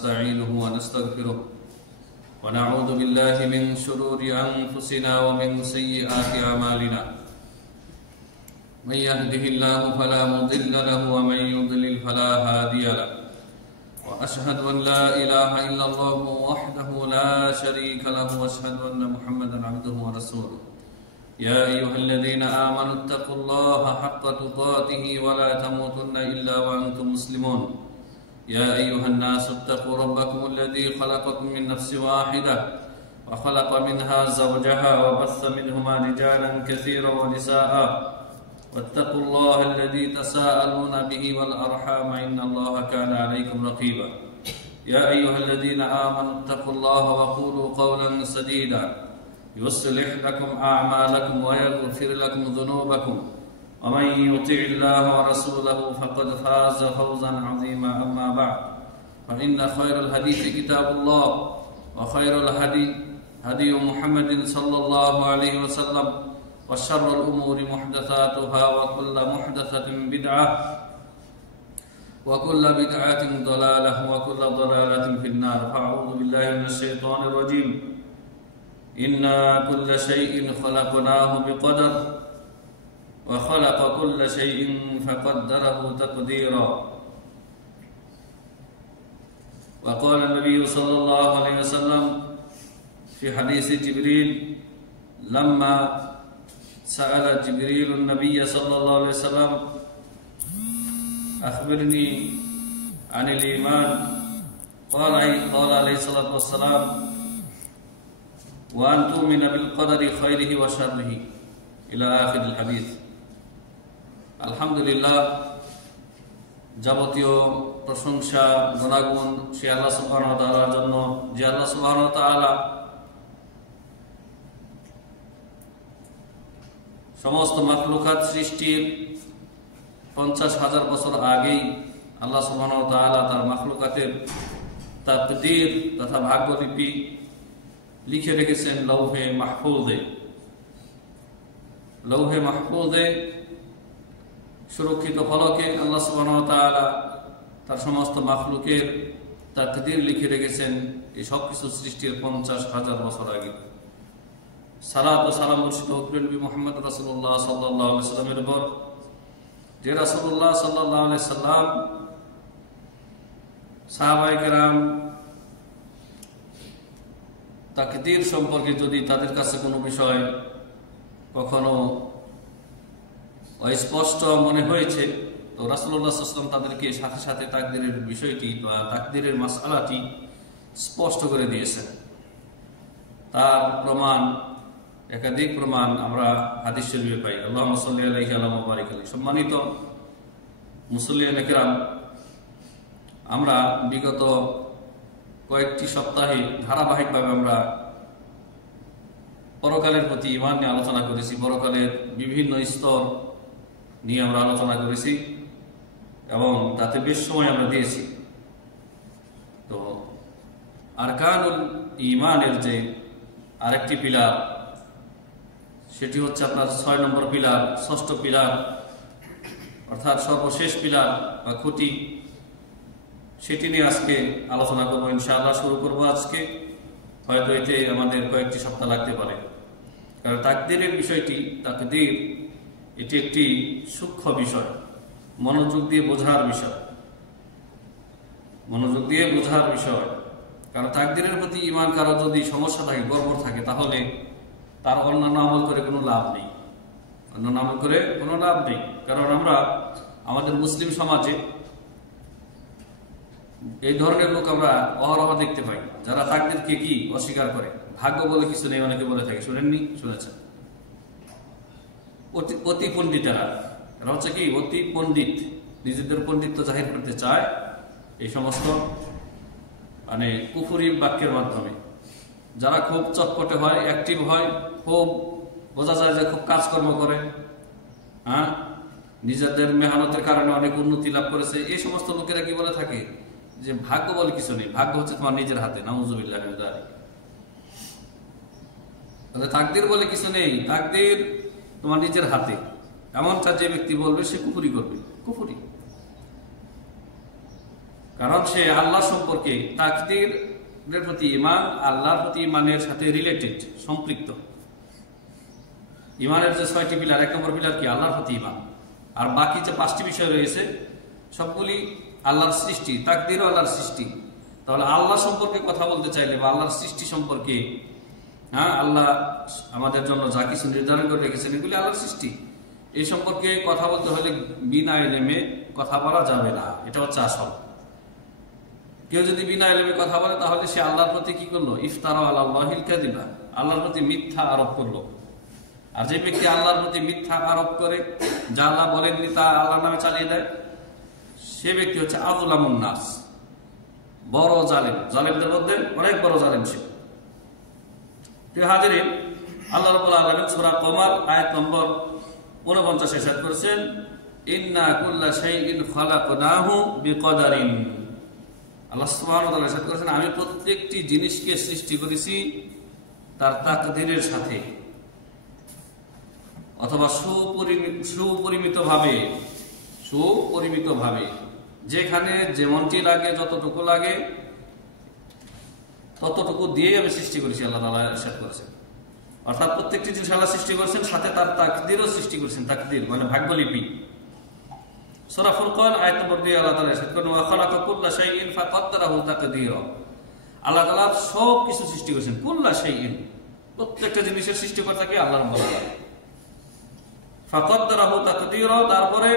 ونستعينه ونستغفره ونعوذ بالله من شرور أنفسنا ومن سيئات أعمالنا من يهده الله فلا مضل له ومن يضلل فلا هادي له وأشهد أن لا إله إلا الله وحده لا شريك له وأشهد أن محمدا عبده ورسوله يا أيها الذين آمنوا اتقوا الله حق تقاته ولا تموتن إلا وأنتم مسلمون يا أيها الناس اتقوا ربكم الذي خلقكم من نفس واحدة وخلق منها زوجها وبث منهما رجالا كثيرا ونساء واتقوا الله الذي تساءلون به والأرحام إن الله كان عليكم رقيبا يا أيها الذين آمنوا اتقوا الله وقولوا قولا سديدا يصلح لكم أعمالكم ويغفر لكم ذنوبكم ومن يطع الله ورسوله فقد فاز فوزا عظيما أما بعد فإن خير الحديث كتاب الله وخير الهدي هدي محمد صلى الله عليه وسلم وشر الأمور محدثاتها وكل محدثة بدعة وكل بدعة ضلالة وكل ضلالة في النار فأعوذ بالله من الشيطان الرجيم إنا كل شيء خلقناه بقدر وخلق كل شيء فقدره تقديرا وقال النبي صلى الله عليه وسلم في حديث جبريل لما سأل جبريل النبي صلى الله عليه وسلم أخبرني عن الإيمان قال عليه الصلاة والسلام وأن تؤمن بالقدر خيره وشره إلى آخر الحديث আলহামদুলিল্লাহ যাবতীয় প্রশংসা গুণাগুণ সে আল্লাহ সুবহানাহু ওয়া তাআলার জন্য যে আল্লাহ সুবহানাহু ওয়া তাআলা সমস্ত মাখলুকাত সৃষ্টির 50,000 বছর আগেই আল্লাহ সুবহানাহু ওয়া তাআলা তার মাখলুকাতের তাকদীর তথা ভাগ্যলিপি লিখে রেখেছেন লৌহে মাহফুজে। লৌহে মাহফুজে সুরক্ষিত ফলকে আল্লাহ সুবহানাহু ওয়া তাআলা তার সমস্ত মাখলুকের তাকদীর লিখে রেখেছেন এই সব কিছু সৃষ্টির 50,000 বছর আগে। সালাত ও সালাম বর্ষিত হোক নবী মুহাম্মদ রাসূলুল্লাহ সাল্লাল্লাহু আলাইহি ওয়াসাল্লামের উপর, যে রাসূলুল্লাহ সাল্লাল্লাহু আলাইহি ওয়াসাল্লাম সাহাবায়ে কেরাম তাকদীর সম্পর্কে যদি তাদের কাছে কোনো বিষয় কখনো অস্পষ্ট মনে হয়েছে তো রাসূলুল্লাহ সাল্লাল্লাহু আলাইহি ওয়াসাল্লাম তাদেরকে সাথে সাথে তাকদীরের বিষয়টি বা তাকদীরের মাসআলাটি স্পষ্ট করে দিয়েছেন। তার প্রমাণ একাধিক প্রমাণ আমরা হাদিস শরীফে পাই। আল্লাহুম্মা সাল্লি আলাইহি ওয়া বারিক আলাইহি। সম্মানিত মুসল্লিয়ানে কিরাম, আমরা বিগত কয়েকটি সপ্তাহে ধারাবাহিকভাবে আমরা পরকালের প্রতি ঈমান নিয়ে আলোচনা করেছি। পরকালের বিভিন্ন স্তর নিয়ে আমরা আলোচনা করেছি এবং তাতে বেশ সময় আমরা দিয়েছি। তো আরকানুল ঈমানের যে আরেকটি পিলার, সেটি হচ্ছে আপনার 6 নম্বর পিলার, ষষ্ঠ পিলার, অর্থাৎ সর্বশেষ পিলার বা খুঁটি, সেটি নিয়ে আজকে আলোচনা করবো ইনশাআল্লাহ। শুরু করবো আজকে, হয়তো এতে আমাদের কয়েকটি সপ্তাহ লাগতে পারে, কারণ তাকদীরের বিষয়টি, তাকদীর এটি একটি সূক্ষ্ম বিষয়, মনোযোগ দিয়ে বোঝার বিষয়, মনোযোগ দিয়ে বোঝার বিষয়। কারণ তাকদীরের প্রতি ঈমান কারো যদি সমস্যা থাকে, গড়বড় থাকে, তাহলে তার অন্যান্য আমল করে কোনো লাভ নেই, অন্যান্য আমল করে কোনো লাভ নেই। কারণ আমরা আমাদের মুসলিম সমাজে এই ধরনের লোক আমরা অহরহ দেখতে পাই, যারা তাকদীরকে কি অস্বীকার করে। ভাগ্য বলে কিছু নেই অনেকে বলে থাকে, শুনেননি? শুনেছেন? অতি পণ্ডিতেরা, এরা হচ্ছে কি অতি পণ্ডিত, নিজেদের পণ্ডিত্ব জাহির করতে চায় এই সমস্ত মানে কুফরি বাক্যের মাধ্যমে। যারা খুব চটপটে হয়, অ্যাক্টিভ হয়, খুব বোঝা যায় যে খুব কাজকর্ম করে, হ্যাঁ, নিজেদের মেহনতের কারণে অনেক উন্নতি লাভ করেছে, এই সমস্ত লোকেরা কি বলে থাকে যে ভাগ্য বলে কিছু নেই, ভাগ্য হচ্ছে তোমার নিজের হাতে। নাউযুবিল্লাহ মিন যালিক। তাহলে তাকদীর বলে কিছু নেই, তাকদীর তোমার নিজের হাতে, এমনটা যে ব্যক্তি বলবে সে কুফরি করবে, কুফরি। কারণ সে আল্লাহ সম্পর্কে তাকদীরের প্রতি ঈমান, আল্লাহর প্রতি ঈমানের সাথে রিলেটেড, সম্পৃক্ত। ঈমানের যে 6টি পিলার, 1 নম্বর পিলার কি? আল্লাহর প্রতি ঈমান। আর বাকি যে 5টি বিষয় রয়েছে সবগুলি আল্লাহর সৃষ্টি, তাকদীরও আল্লাহর সৃষ্টি। তাহলে আল্লাহ সম্পর্কে কথা বলতে চাইলে বা আল্লাহর সৃষ্টি সম্পর্কে, আল্লাহ আমাদের জন্য যা কিছু নির্ধারণ করে রেখেছেন এগুলি আল্লাহর সৃষ্টি, এই সম্পর্কে কথা বলতে হলে বিনা ইলমে কথা বলা যাবে না। এটা হচ্ছে আসল। কেউ যদি বিনা ইলমে কথা বলে তাহলে সে আল্লাহর প্রতি কি করলো? ইফতারা আলাল্লাহিল কাযিবা, আল্লাহর প্রতি মিথ্যা আরোপ করলো। আর যে ব্যক্তি আল্লাহর প্রতি মিথ্যা আরোপ করে, যা আল্লাহ বলেননি তা আল্লাহর নামে চালিয়ে দেয়, সে ব্যক্তি হচ্ছে আযলামুন নাস, বড় জালেম, জালেমদের মধ্যে অনেক বড় জালেম সে। প্রিয় হাজিরিন, আল্লাহ রাব্বুল আলামিন সূরা কমার আয়াত নম্বর 49 ইরশাদ করেছেন, ইন্না কুল্লা শাইইন খালাকনাহু বিকদারিন। আল্লাহ সুবহানাহু ওয়া তাআলা ইরশাদ করেছেন, আমি প্রত্যেকটি জিনিসকে সৃষ্টি করেছি তার তাকদীরের সাথে, অথবা সুপরিমিতভাবে, যেখানে যেমনটি লাগে, যতটুকু লাগে ততটুকু দিয়ে আমি সৃষ্টি করেছি। আল্লাহ তাআলা ইরশাদ করেছেন, অর্থাৎ প্রত্যেকটি জিনিস আল্লাহ সৃষ্টি করেছেন, সাথে তার তাকদীরও সৃষ্টি করেছেন। তাকদীর মানে ভাগ্যলিপি। সূরা ফুরকান আয়াত নম্বর 2 আল্লাহ তাআলা ইরশাদ করেন, ওয়া খালাকা কুল্লা শাইইন ফাকাদ্দারাহু তাকদীরা। আল্লাহ তাআলা সব কিছু সৃষ্টি করেছেন, কুল্লা শাইইন, প্রত্যেকটা জিনিসের সৃষ্টিকর্তা কি? আল্লাহ রাব্বুল আলামিন। ফাকাদ্দারাহু তাকদীরা, তারপরে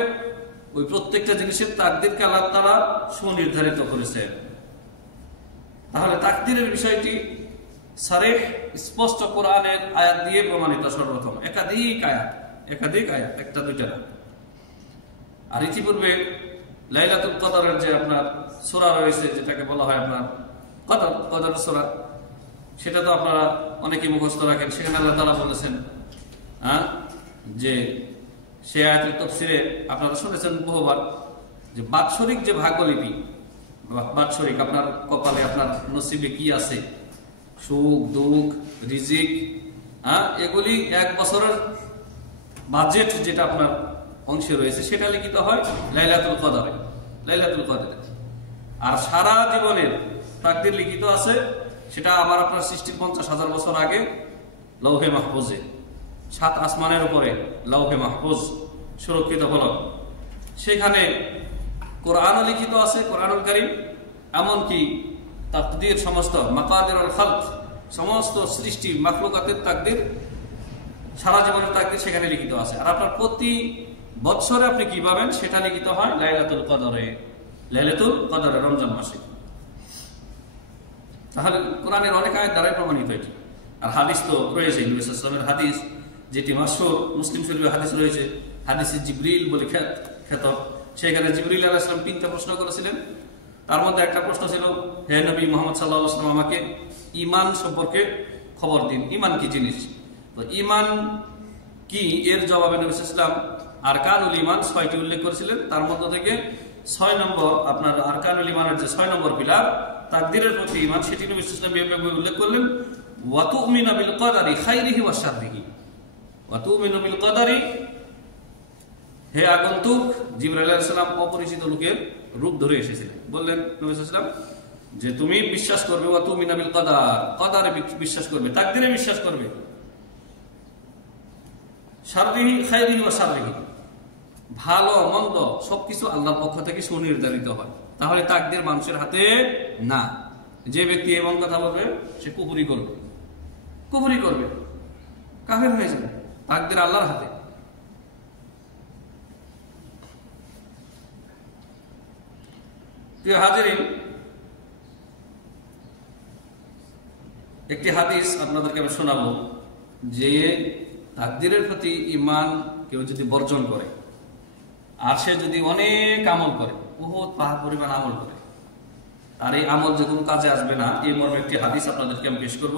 ওই প্রত্যেকটা জিনিসের তাকদীরকে আল্লাহ তাআলা সুনির্ধারিত করেছেন। তাহলে তাকদীরের বিষয়টি সারিহ, স্পষ্ট কোরআনের আয়াত দিয়ে প্রমাণিত। সর্বপ্রথম একাধিক আয়াত, একটা দুইটা না। আর ইতিপূর্বে লাইলাতুল কদরের যে আপনার সূরা রয়েছে, যেটাকে বলা হয় আপনার কদর সূরা, সেটা তো আপনারা অনেকেই মুখস্থ রাখেন। সেখানে আল্লাহ তাআলা বলেছেন যে সে আয়াতের তাফসীরে আপনারা শুনেছেন বহুবার, যে বাৎসরিক যে ভাগ্যলিপি, বাৎসরিক আপনার কপালে, আপনার নসিবে কি আছে, সুখ দুঃখ, রিজিক, এগুলি 1 বছরের বাজেট যেটা আপনার অংশে রয়েছে সেটা লিখিত হয় লাইলাতুল কদরে। আর সারা জীবনের তাকদীর লিখিত আছে, সেটা আবার আপনার সৃষ্টির 50,000 বছর আগে লৌহে মাহফুজে, 7 আসমানের উপরে লৌহে মাহফুজ সুরক্ষিত হল। সেখানে কোরআনও লিখিত আছে, কোরআনুল কারীম। এমনকি তাকদীর, সমস্ত মাকাদিরুল খালক, সমস্ত সৃষ্টি মাখলুকাতের তাকদীর, সারা জীবনের তাকদীর সেখানে লিখিত আছে। আর আপনার প্রতি বৎসরে আপনি কি পাবেন সেটা লিখিত হয় লাইলাতুল কদরে, রমজান মাসে। তাহলে কোরআনের অনেক আয়াত দ্বারাই প্রমাণিত এটি। আর হাদিস তো রয়েছে, নবী সাল্লাল্লাহু আলাইহি ওয়াসাল্লামের হাদিস, যেটি মাশহুর, মুসলিম শরীফে হাদিস রয়েছে, হাদিসে জিবরিল বলে খ্যাত। সেখানে জিবরিল আলাইহিস সালাম 3টা প্রশ্ন করেছিলেন। তার মধ্যে একটা প্রশ্ন ছিল, হে নবী মুহাম্মদ সাল্লাল্লাহু আলাইহি ওয়াসাল্লাম, আমাকে ঈমান সম্পর্কে খবর দিন, ঈমান কি জিনিস। তো ঈমান কি এর জবাবে নবী সাল্লাল্লাহু আলাইহি ওয়াসাল্লাম আরকানুল ঈমান 6টি উল্লেখ করেছিলেন। তার মধ্য থেকে 6 নম্বর আপনার আরকানুল ঈমানের যে 6 নম্বর পিলার, তাকদীরের প্রতি ঈমান, সেটি নবী সাল্লাল্লাহু আলাইহি ওয়াসাল্লাম উল্লেখ করলেন, ওয়া তুমিনু বিল কদারি খাইরিহি ওয়া শাররিহি। ওয়া তুমিনু বিল কদারি, হে আগন্তুক, জিবরাইল আলাইহিস সালাম অপরিচিত লোকের রূপ ধরে এসেছিলেন। বললেন নবী সাল্লাল্লাহু আলাইহি ওয়াসাল্লাম যে তুমি বিশ্বাস করবে, ওয়া তুমিনু বিল কদারে বিশ্বাস করবে, তাকদীরে বিশ্বাস করবে, শাররিহি খাইরিহি ওয়া শাররিহি, ভালো মন্দ সবকিছু আল্লাহর পক্ষ থেকে সুনির্ধারিত হয়। তাহলে তাকদীর মানুষের হাতে না। যে ব্যক্তি এমন কথা বলবে সে কুফরি করবে, কাফের হয়ে যাবে। তাকদীর আল্লাহর হাতে। প্রিয় হাজিরিন, একটি হাদিস আপনাদেরকে আমি শোনাবো, যে তাকদীরের প্রতি ঈমান কেউ যদি বর্জন করে, আর সে যদি অনেক আমল করে, বহুত পাহাড় পরিমাণ আমল করে, আর এই আমল যে কোনো কাজে আসবে না, এই মর্মে একটি হাদিস আপনাদেরকে আমি পেশ করব।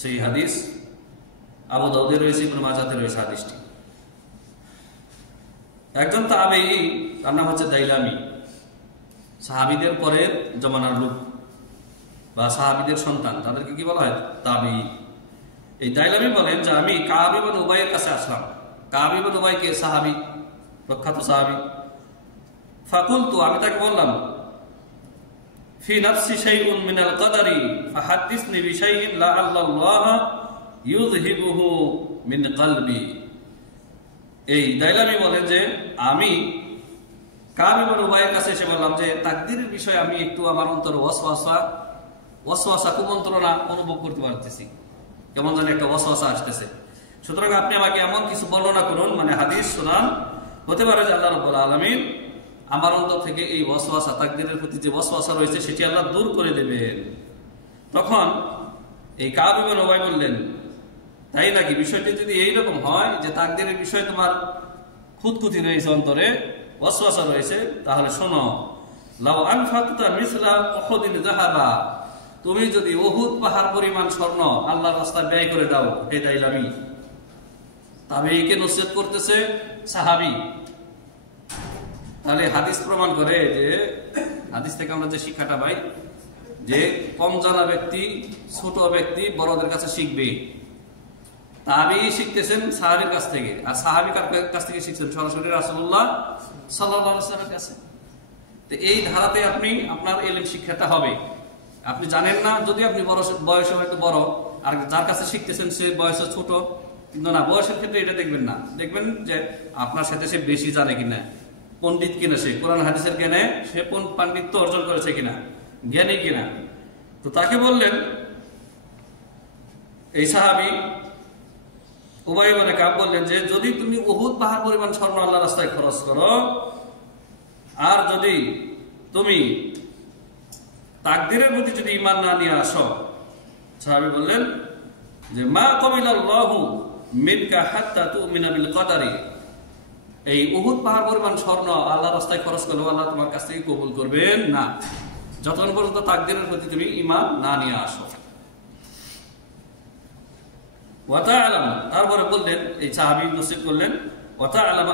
সেই হাদিস আবু দাউদে রয়েছে, ইবনে মাজাহতে রয়েছে হাদিসটি। একজন তাবেঈ, তার নাম হচ্ছে দাইলামি, সাহাবীদের পরের জমানার লোক বা সাহাবীদের সন্তান, তাদেরকে কি বলা হয়? তাবেঈ। এই দাইলামি বলেন যে আমি কাব ইবনে উবাইয়ের কাছে আসলাম। কাব ইবনে উবাই কে? সাহাবী, প্রখ্যাত সাহাবী। ফাকুলতু, আমি তাকে বললাম, ফি নাফসি শাইউন মিনাল কদারি ফাহাদ্দিসনি বিশাইইন লাআল্লাল্লাহ ইউযহিবুহু মিন কলবি। এই দাইলামি বলেন যে আমি কাব ইবনে উবাইয়ের কাছে এসে বললাম যে তাকদীরের বিষয়ে আমি একটু আমার অন্তরে ওয়াসওয়াসা কুমন্ত্রণা অনুভব করতে পারতেছি, কেমন জানি একটা ওয়াসওয়াসা আসতেছে। সুতরাং আপনি আমাকে এমন কিছু বর্ণনা করুন, মানে হাদিস শোনান, হতে পারে যে আল্লাহ রাব্বুল আলামিন আমার অন্তর থেকে এই ওয়াসওয়াসা, তাকদীরের প্রতি যে ওয়াসওয়াসা রয়েছে সেটি আল্লাহ দূর করে দেবেন। তখন এই কাব ইবনে উবাই বললেন, তাই নাকি? বিষয়টি যদি এইরকম হয় যে তাকদীরের বিষয়ে তোমার খুঁতখুঁতি রয়েছে, অন্তরে ওয়াসওয়াসা রয়েছে, তাহলে শোনো, লাউ আনফাকতা মিসলা উহুদিন যাহাবা, তুমি যদি উহুদ পাহাড় পরিমাণ স্বর্ণ আল্লাহর রাস্তায় ব্যয় করে দাও, হে দাইলামি। তাবেঈকে নসিহত করতেছে সাহাবী। তাহলে হাদিস প্রমাণ করে যে, হাদিস থেকে আমরা যে শিক্ষাটা পাই যে কম জানা ব্যক্তি, ছোট ব্যক্তি বড়দের কাছে শিখবে। তাবেঈ শিখতেছেন সাহাবীর কাছ থেকে, আর সাহাবী কার কাছ থেকে শিখছেন? সরাসরি রাসূলুল্লাহ সাল্লাল্লাহু আলাইহি ওয়াসাল্লামের কাছে। তো এই ধারাতে আপনি আপনার ইলম শিক্ষাটা হবে। আপনি জানেন না, যদি আপনি বয়সে হয়তো বড়, আর যার কাছে শিখতেছেন সে বয়সে ছোট, কিন্তু না, বয়সের ক্ষেত্রে এটা দেখবেন না, দেখবেন যে আপনার সাথে সে বেশি জানে কিনা, পণ্ডিত কিনা, সে কোরআন হাদিসের জ্ঞানে সে পাণ্ডিত্য অর্জন করেছে কিনা, জ্ঞানী কিনা। তো তাকে বললেন, এই সাহাবী উবাই ইবনে কাব বললেন যে যদি তুমি উহুদ পাহাড় পরিমাণ স্বর্ণ আল্লাহর রাস্তায় খরচ করো, আর যদি তুমি তাকদীরের প্রতি যদি ঈমান না নিয়ে আসো, সাহাবী বললেন যে মা কবিলাল্লাহু মিনকা হাত্তা তুমিনা বিল কদারি, এই উহুদ পাহাড় পরিমাণ স্বর্ণ আল্লাহর রাস্তায় খরচ করলে আল্লাহ তোমার কাছ থেকে কবুল করবেন না, যতক্ষণ পর্যন্ত তাকদীরের প্রতি তুমি ঈমান না নিয়ে আসো। ওয়া তা'লাম, তারপরে বললেন, এই সাহাবী নসিহত করলেন, ওয়া তা'লাম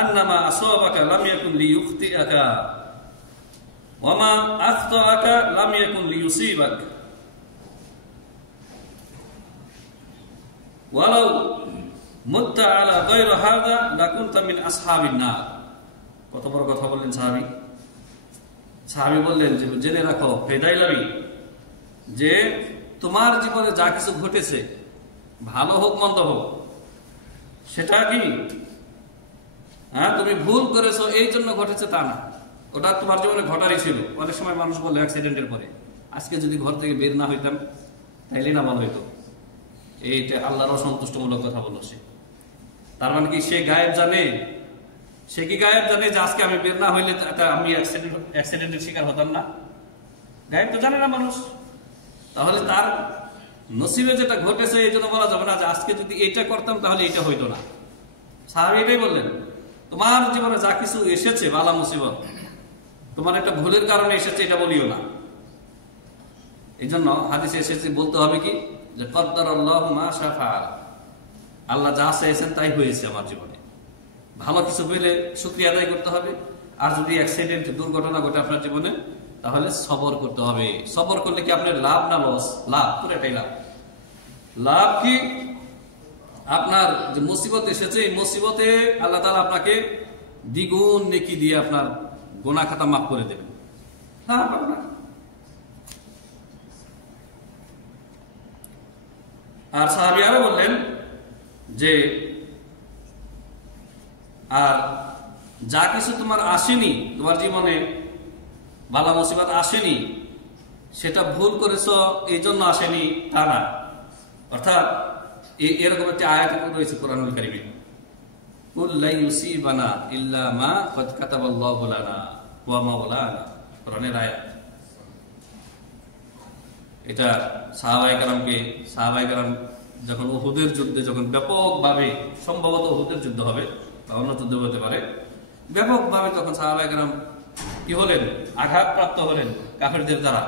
আন্নামা আসাবাকা লাম ইয়াকুন লিইখতিআকা ওয়া মা আখতাআকা লাম ইয়াকুন লিইউসিবাক ওয়ালাউ মুত্তা আলা গায়রি হাযা লাকুনতা মিন আসহাবিন নার। কত বড় কথা বললেন সাহাবী। সাহাবী বললেন যে জেনে রাখো হে দাইলামি, যে তোমার জীবনে যা কিছু ঘটেছে, ভালো হোক মন্দ হোক, সেটা কি তুমি ভুল করেছো এই জন্য ঘটেছে তা না, ওটা তোমার জীবনে ঘটারই ছিল। অনেক সময় মানুষ বলে অ্যাক্সিডেন্টের পরে, আজকে যদি ঘর থেকে বের না হইতাম তাইলে না ভালো হইতো, এইটা আল্লাহর অসন্তুষ্টমূলক কথা বলল সে। তার মানে কি সে গায়েব জানে? সে কি গায়েব জানে যে আজকে আমি বের না হইলে আমি অ্যাক্সিডেন্টের শিকার হতাম না? গায়েব তো জানে না মানুষ। তাহলে তার নসিবে যেটা ঘটেছে এই জন্য বলা যাবে না যে আজকে যদি এটা করতাম তাহলে এটা হইতো না। সাহাবী এটাই বললেন, তোমার জীবনে যা কিছু এসেছে বালা মুসিবত, তোমার একটা ভুলের কারণে এসেছে, এটা বলিও না। এই জন্য হাদিসে এসেছে বলতে হবে কি, যে কদ্দারাল্লাহু মা শা ফাআল, আল্লাহ যা চেয়েছেন তাই হয়েছে আমার জীবনে। ভালো কিছু পেলে শুকরিয়া আদায় করতে হবে, আর যদি অ্যাক্সিডেন্ট, দুর্ঘটনা ঘটে আপনার জীবনে, তাহলে সবর করতে হবে। সবর করলে কি আপনার লাভ না লস? লাভ, পুরোটাই লাভ। লাভ কি? আপনার যে মুসিবত এসেছে, এই মুসিবতে আল্লাহ তাআলা আপনাকে দ্বিগুণ নেকি দিয়ে আপনার গুনাহ খাতা মাফ করে দেবেন। আর সাহাবী আরো বললেন যে আর যা কিছু তোমার আসেনি, তোমার জীবনে বালা মুসিবত আসেনি, সেটা ভুল করেছো এই জন্য আসেনি তা না। অর্থাৎ এরকম একটি আয়াত রয়েছে কোরআনুল কারীমে, কুল লা ইউসিবানা ইল্লা মা কাদ কাতাবাল্লাহু লানা ওয়া মাওলানা, কোরআনের আয়াত। এটা সাহাবায়ে কেরাম যখন উহুদের যুদ্ধে, যখন ব্যাপকভাবে, সম্ভবত উহুদের যুদ্ধ হবে বা অন্য যুদ্ধ হতে পারে, ব্যাপকভাবে তখন সাহাবায়ে কেরাম কি হলেন? আঘাতপ্রাপ্ত হলেন কাফেরদের দ্বারা।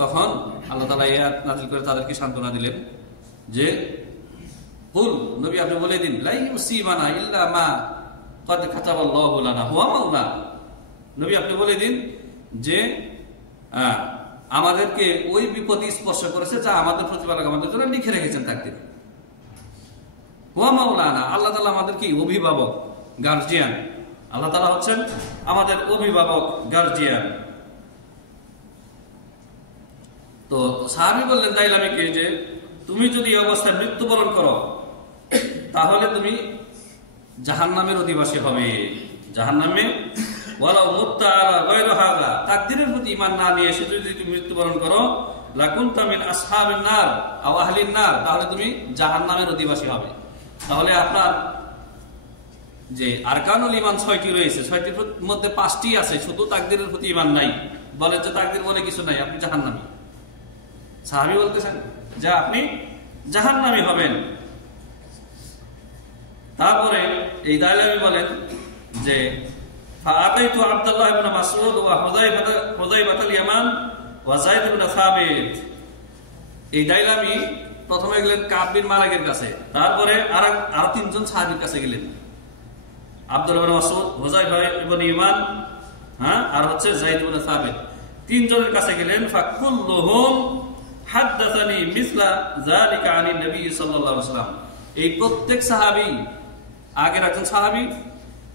তখন আল্লাহ তাআলা এই আয়াত নাযিল করে তাদেরকে সান্ত্বনা দিলেন যে কুল, নবী আপনি বলে দিন, লা ইউসিবানা ইল্লা মা কাদ কাতাবাল্লাহু লানা ওয়া মাওলানা, নবী আপনি বলে দিন যে আমাদেরকে ওই বিপদ স্পর্শ করেছে যা আমাদের প্রতিপালক আমাদের জন্য লিখে রেখেছেন তাকদীরে। ওয়া মাওলানা, আল্লাহ তাআলা আমাদের কি? অভিভাবক, গার্জিয়ান। আল্লাহ তাআলা হচ্ছেন আমাদের অভিভাবক, গার্জিয়ান। তো সাহাবী বললেন দাইলামিকে যে তুমি যদি এই অবস্থায় মৃত্যুবরণ করো তাহলে তুমি জাহান্নামের অধিবাসী হবে। জাহান্নামে ওয়ালাউ মুত্তা আলা গায়রি হাযা, তাকদীরের প্রতি ঈমান না নিয়ে এসে যদি তুমি মৃত্যুবরণ করো, লাকুনতা মিন আসহাবিন নার আও আহলিন নার, তাহলে তুমি জাহান্নামের অধিবাসী হবে। তাহলে আপনার যে আরকানুল ঈমান 6টি রয়েছে, 6টির মধ্যে 5টি আছে, শুধু তাকদীরের প্রতি ঈমান নাই। বলে যে তাকদীর বলে কিছু নাই, আপনি জাহান্নামী। সাহাবী বলতেছেন যে আপনি জাহান্নামী হবেন। তারপরে এই দাইলামি বলেন যে ফাআতাইতু আব্দুল্লাহ ইবনে মাসউদ ওয়া হুযাইফাতুল ইয়ামান ওয়া যায়েদ ইবনে সাবিত। এই দাইলামি প্রথমে গেলেন কাব বিন মালিকের কাছে, তারপরে আর তিনজন সাহাবীর কাছে গেলেন, আব্দুল্লাহ ইবনে মাসউদ, হুযাইফা ইবনে ইয়ামান, আর হচ্ছে যায়েদ ইবনে সাবিত। তিনজনের কাছে গেলেন। ফাকুল্লুহুম হাদাসানি মিসলা যালিকা আনিন নবী সাল্লাল্লাহু আলাইহি ওয়াসাল্লাম। এই প্রত্যেক সাহাবী, আগের একজন সাহাবী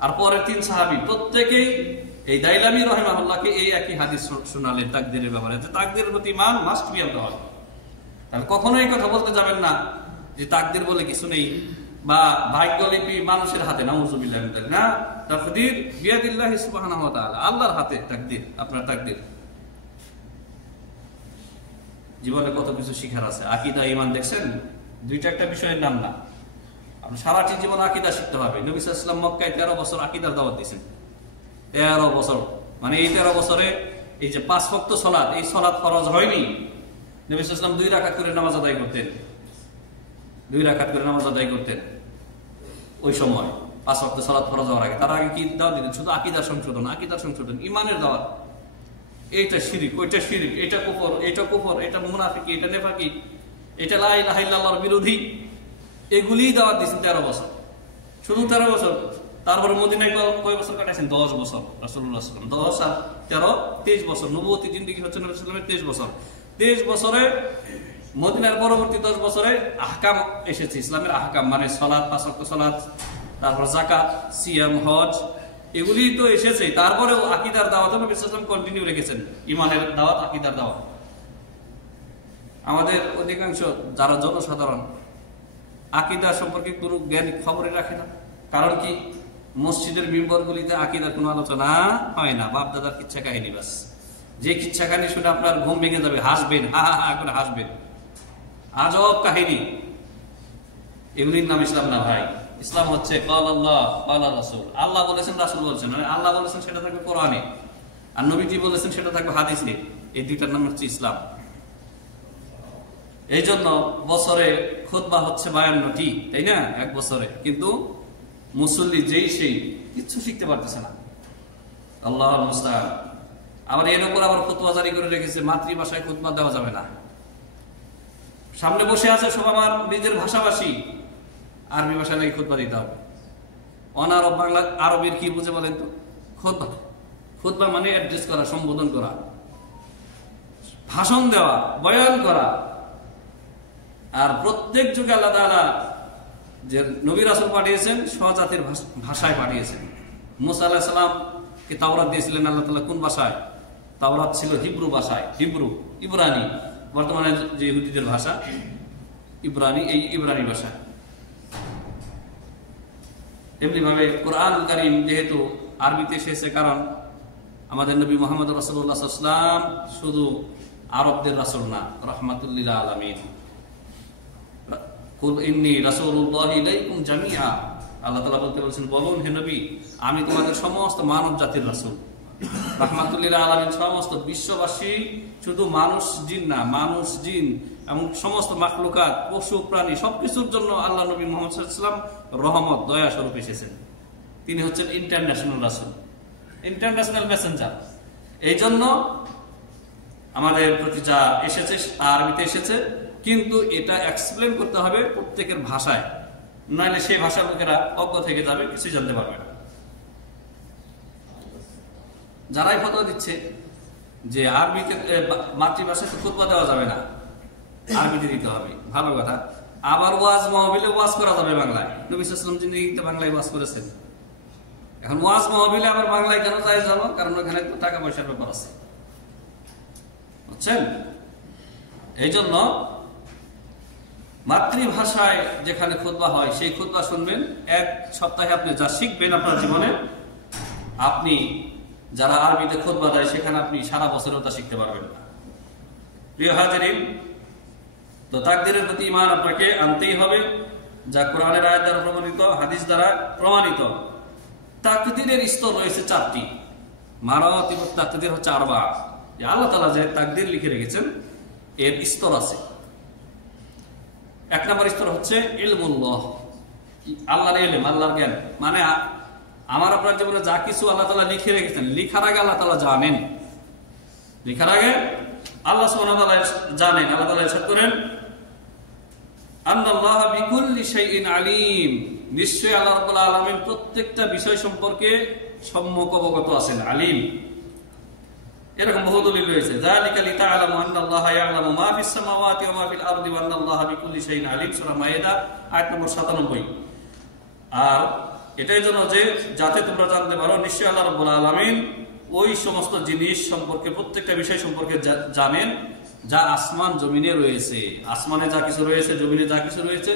আর পরের 3 সাহাবী, প্রত্যেকেই এই দাইলামি রাহিমাহুল্লাহকে এই একই হাদিস শোনালেন তাকদীরের ব্যাপারে, যে তাকদীরের প্রতি ঈমান মাস্ট বি আনতে হবে। তাহলে কখনোই এই কথা বলতে যাবেন না যে তাকদীর বলে কিছু নেই বা ভাগ্যলিপি মানুষের হাতে, নাউযুবিল্লাহ মিন যালিক। না, তাকদীর বিয়াদিল্লাহি সুবহানাহু ওয়া তাআলা, আল্লাহর হাতে তাকদীর, আপনার তাকদীর। জীবনে কত কিছু শিখার আছে। আকীদা, ঈমান দেখছেন, দুইটা একটা বিষয়ের নাম না। আপনি সারাটি জীবন আকীদা শিখতে হবে। নবী সাল্লাল্লাহু আলাইহি ওয়াসাল্লাম মক্কায় 13 বছর আকীদার দাওয়াত দিয়েছেন। 13 বছর, মানে এই 13 বছরে এই যে 5 ওয়াক্ত সালাত, এই সালাত ফরজ হয়নি। নবী সাল্লাল্লাহু আলাইহি ওয়াসাল্লাম 2 রাকাত করে নামাজ আদায় করতেন, 2 রাকাত করে নামাজ আদায় করতেন ওই সময় 5 ওয়াক্ত সালাত ফরজ হওয়ার আগে। তার আগে কি দাওয়াত দিতেন? শুধু আকীদার সংশোধন, আকীদার সংশোধন, ঈমানের দাওয়াত। এইটা শিরিক, ওইটা শিরিক, এটা কুফর, এটা কুফর, এটা মুনাফিকি, এটা নেফাকি, এটা লা ইলাহা ইল্লাল্লাহর বিরোধী, এগুলিই দাওয়াত দিয়েছেন 13 বছর, শুধু 13 বছর। তারপরে মদিনায় কয় বছর কাটাইছেন? 10 বছর। রাসূলুল্লাহ সাল্লাল্লাহু আলাইহি ওয়াসাল্লাম 10 আর 13 23 বছর। নবুয়তী জিন্দেগি হচ্ছে নবী সাল্লাল্লাহু আলাইহি ওয়াসাল্লামের 23 বছর। 23 বছরে মদিনার পরবর্তী 10 বছরে আহকাম এসেছে, ইসলামের আহকাম, মানে সালাত, 5 ওয়াক্ত সালাত, তারপর যাকাত, সিয়াম, হজ, এগুলি তো এসেছে। তারপরেও আকীদার দাওয়াত নবী সাল্লাল্লাহু আলাইহি ওয়াসাল্লাম কন্টিনিউ রেখেছেন, ঈমানের দাওয়াত, আকীদার দাওয়াত। আমাদের অধিকাংশ যারা জনসাধারণ আকীদা সম্পর্কে কোনো জ্ঞান খবরই রাখে না। কারণ কি? মসজিদের মিম্বরগুলিতে আকীদার কোনো আলোচনা হয় না, বাপ দাদার কিচ্ছা কাহিনী। বাস, যে কিচ্ছা কাহিনী শুনে আপনার ঘুম ভেঙে যাবে, হাসবেন, হা হা হা করে হাসবেন, আজব কাহিনী। এগুলির নাম ইসলাম না ভাই। ইসলাম হচ্ছে ক্বাল আল্লাহ ক্বাল রাসূল। আল্লাহ বলেছেন, রাসূল বলেছেন, মানে আল্লাহ বলেছেন সেটা থাকবে কোরআনে, আর নবীজি বলেছেন সেটা থাকবে হাদিসে। এই দুইটার নাম হচ্ছে ইসলাম। এই জন্য বছরে খুতবা হচ্ছে 52টি, তাই না? এক বছরে, কিন্তু মুসল্লি যেই সেই কিচ্ছু শিখতে পারতেছে না। আল্লাহর মুস্তাআন। আবার এর উপর আবার খুতবা জারি করে রেখেছে, মাতৃভাষায় খুতবা দেওয়া যাবে না। সামনে বসে আছে সব আমার নিজের ভাষাভাষী, আরবি ভাষায় নাকি খুতবা দিতে হবে। অনারব বাংলা, আরবের কি বুঝে বলেন তো? খুতবা। খুতবা মানে অ্যাড্রেস করা, সম্বোধন করা, ভাষণ দেওয়া, বয়ান করা। আর প্রত্যেক যুগে আল্লাহ তাআলা যে নবী রাসূল পাঠিয়েছেন স্বজাতির ভাষায় পাঠিয়েছেন। মুসা আলাইহিস সালামকে তাওরাত দিয়েছিলেন আল্লাহ তাআলা কোন ভাষায়? তাওরাত ছিল হিব্রু ভাষায়, হিব্রু, ইব্রানি, বর্তমানে যে ইহুদিদের ভাষা ইব্রানি, এই ইব্রানি ভাষা। এমনি ভাবে কোরআনুল কারীম যেহেতু আরবিতে এসেছে, কারণ আমাদের নবী মুহাম্মদ রাসূলুল্লাহ সাল্লাল্লাহু আলাইহি ওয়াসাল্লাম শুধু আরবদের রাসূল না, রাহমাতুল লিল আলামিন। কুল ইন্নী রাসূলুল্লাহি ইলাইকুম জামিআ, আল্লাহ তাআলা বলছেন, বলুন হে নবী, আমি তোমাদের সমস্ত মানব জাতির রাসূল, রাহমাতুল লিল আলামিন, সমস্ত বিশ্ববাসী, শুধু মানুষ জিন না, মানুষ জিন এবং সমস্ত মাখলুকাত, পশু প্রাণী, সবকিছুর জন্য আল্লাহ নবী মুহাম্মদ সাল্লাল্লাহু আলাইহি ওয়াসাল্লাম রহমত, দয়া স্বরূপ এসেছেন। তিনি হচ্ছেন ইন্টারন্যাশনাল রাসূল, ইন্টারন্যাশনাল মেসেঞ্জার। এই জন্য আমাদের প্রতি যা এসেছে আরবিতে এসেছে, কিন্তু এটা এক্সপ্লেন করতে হবে প্রত্যেকের ভাষায়, নাহলে সেই ভাষার লোকেরা অজ্ঞ থেকে যাবে, কিছু জানতে পারবে না। যারাই ফতোয়া দিচ্ছে যে আরবিতে, মাতৃভাষাতে খুতবা দেওয়া যাবে না, আরবিতে দিতে হবে, ভালো কথা। আবার ওয়াজ মাহফিলে ওয়াজ করা যাবে বাংলায়। নবী সাল্লাল্লাহু আলাইহি ওয়াসাল্লাম যিনি বাংলায় ওয়াজ করেছেন, এখন ওয়াজ মাহফিলে আবার বাংলায় কেন চাই যাবো? কারণ ওখানে একটু টাকা পয়সার ব্যাপার আছে, বুঝছেন? এই জন্য মাতৃভাষায় যেখানে খুতবা হয় সেই খুতবা শুনবেন। এক সপ্তাহে আপনি যা শিখবেন আপনার জীবনে, আপনি যারা আরবিতে খুতবা দেয় সেখানে আপনি সারা বছরেও তা শিখতে পারবেন না। প্রিয় হাজিরিন, তো তাকদীরের প্রতি ঈমান আপনাকে আনতেই হবে, যা কোরআনের আয়াত দ্বারা প্রমাণিত, হাদিস দ্বারা প্রমাণিত। তাকদীরের স্তর রয়েছে 4টি। মারাতিবুত তাকদীর হচ্ছে 4। যে আল্লাহ তাআলা যে তাকদীর লিখে রেখেছেন এর স্তর আছে। 1 নম্বর স্তর হচ্ছে ইলমুল্লাহ, আল্লাহর ইলম, আল্লাহর জ্ঞান। মানে আমার আপনার জীবনে যা কিছু আল্লাহ তাআলা লিখে রেখেছেন, লিখার আগে আল্লাহ তাআলা জানেন, লিখার আগে আল্লাহ সুবহানাহু ওয়া তাআলা জানেন। আল্লাহ তাআলা ইরশাদ করেন, আন্নাল্লাহা বিকুল্লি শাইইন আলিম, নিশ্চয়ই আল্লাহ রাব্বুল আলামিন প্রত্যেকটা বিষয় সম্পর্কে সম্যক অবগত আছেন, আলিম। এরকম বহু দলিল রয়েছে। যালিকা লিতা'লামু আন্নাল্লাহা ইয়া'লামু মা ফিস সামাওয়াতি ওয়া মা ফিল আরদি ওয়া আন্নাল্লাহা বিকুল্লি শাইইন আলিম, সূরা মায়েদা আয়াত নম্বর 97। আর এটাই জন্য যে যাতে তোমরা জানতে পারো নিশ্চয়ই আল্লাহ রাব্বুল আলামিন ওই সমস্ত জিনিস সম্পর্কে, প্রত্যেকটা বিষয় সম্পর্কে জানেন যা আসমান জমিনে রয়েছে। আসমানে যা কিছু রয়েছে, জমিনে যা কিছু রয়েছে,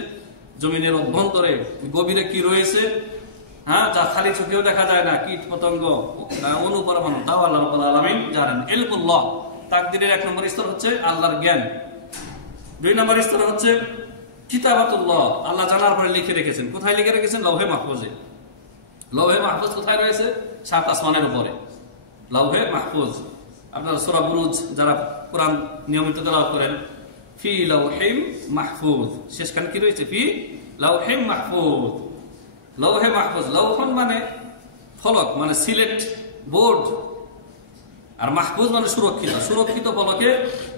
জমিনের অভ্যন্তরে গভীরে কি রয়েছে, হ্যাঁ, যা খালি চোখেও দেখা যায় না, কীট পতঙ্গ, অনুপরমাণু, তাও আল্লাহ রাব্বুল আলামিন জানেন। ইলমুল্লাহ, তাকদীরের 1 নম্বর স্তর হচ্ছে আল্লাহর জ্ঞান। 2 নম্বর স্তর হচ্ছে কিতাবাতুল্লাহ, আল্লাহ জানার পরে লিখে রেখেছেন। কোথায় লিখে রেখেছেন? লৌহে মাহফুজে। লৌহে মাহফুজ কোথায় রয়েছে? 7 আসমানের উপরে লৌহে মাহফুজ। আপনারা সূরা বুরুজ যারা কোরআন নিয়মিত তেলাওয়াত করেন, ফি লাউহিম মাহফুজ, শেষখানে কি রয়েছে? ফি লাউহিম মাহফুজ। লৌহে মাহফুজ, লৌহন মানে ফলক, মানে সিলেট বোর্ড, আর মাহফুজ মানে সুরক্ষিত, সুরক্ষিত ফলকে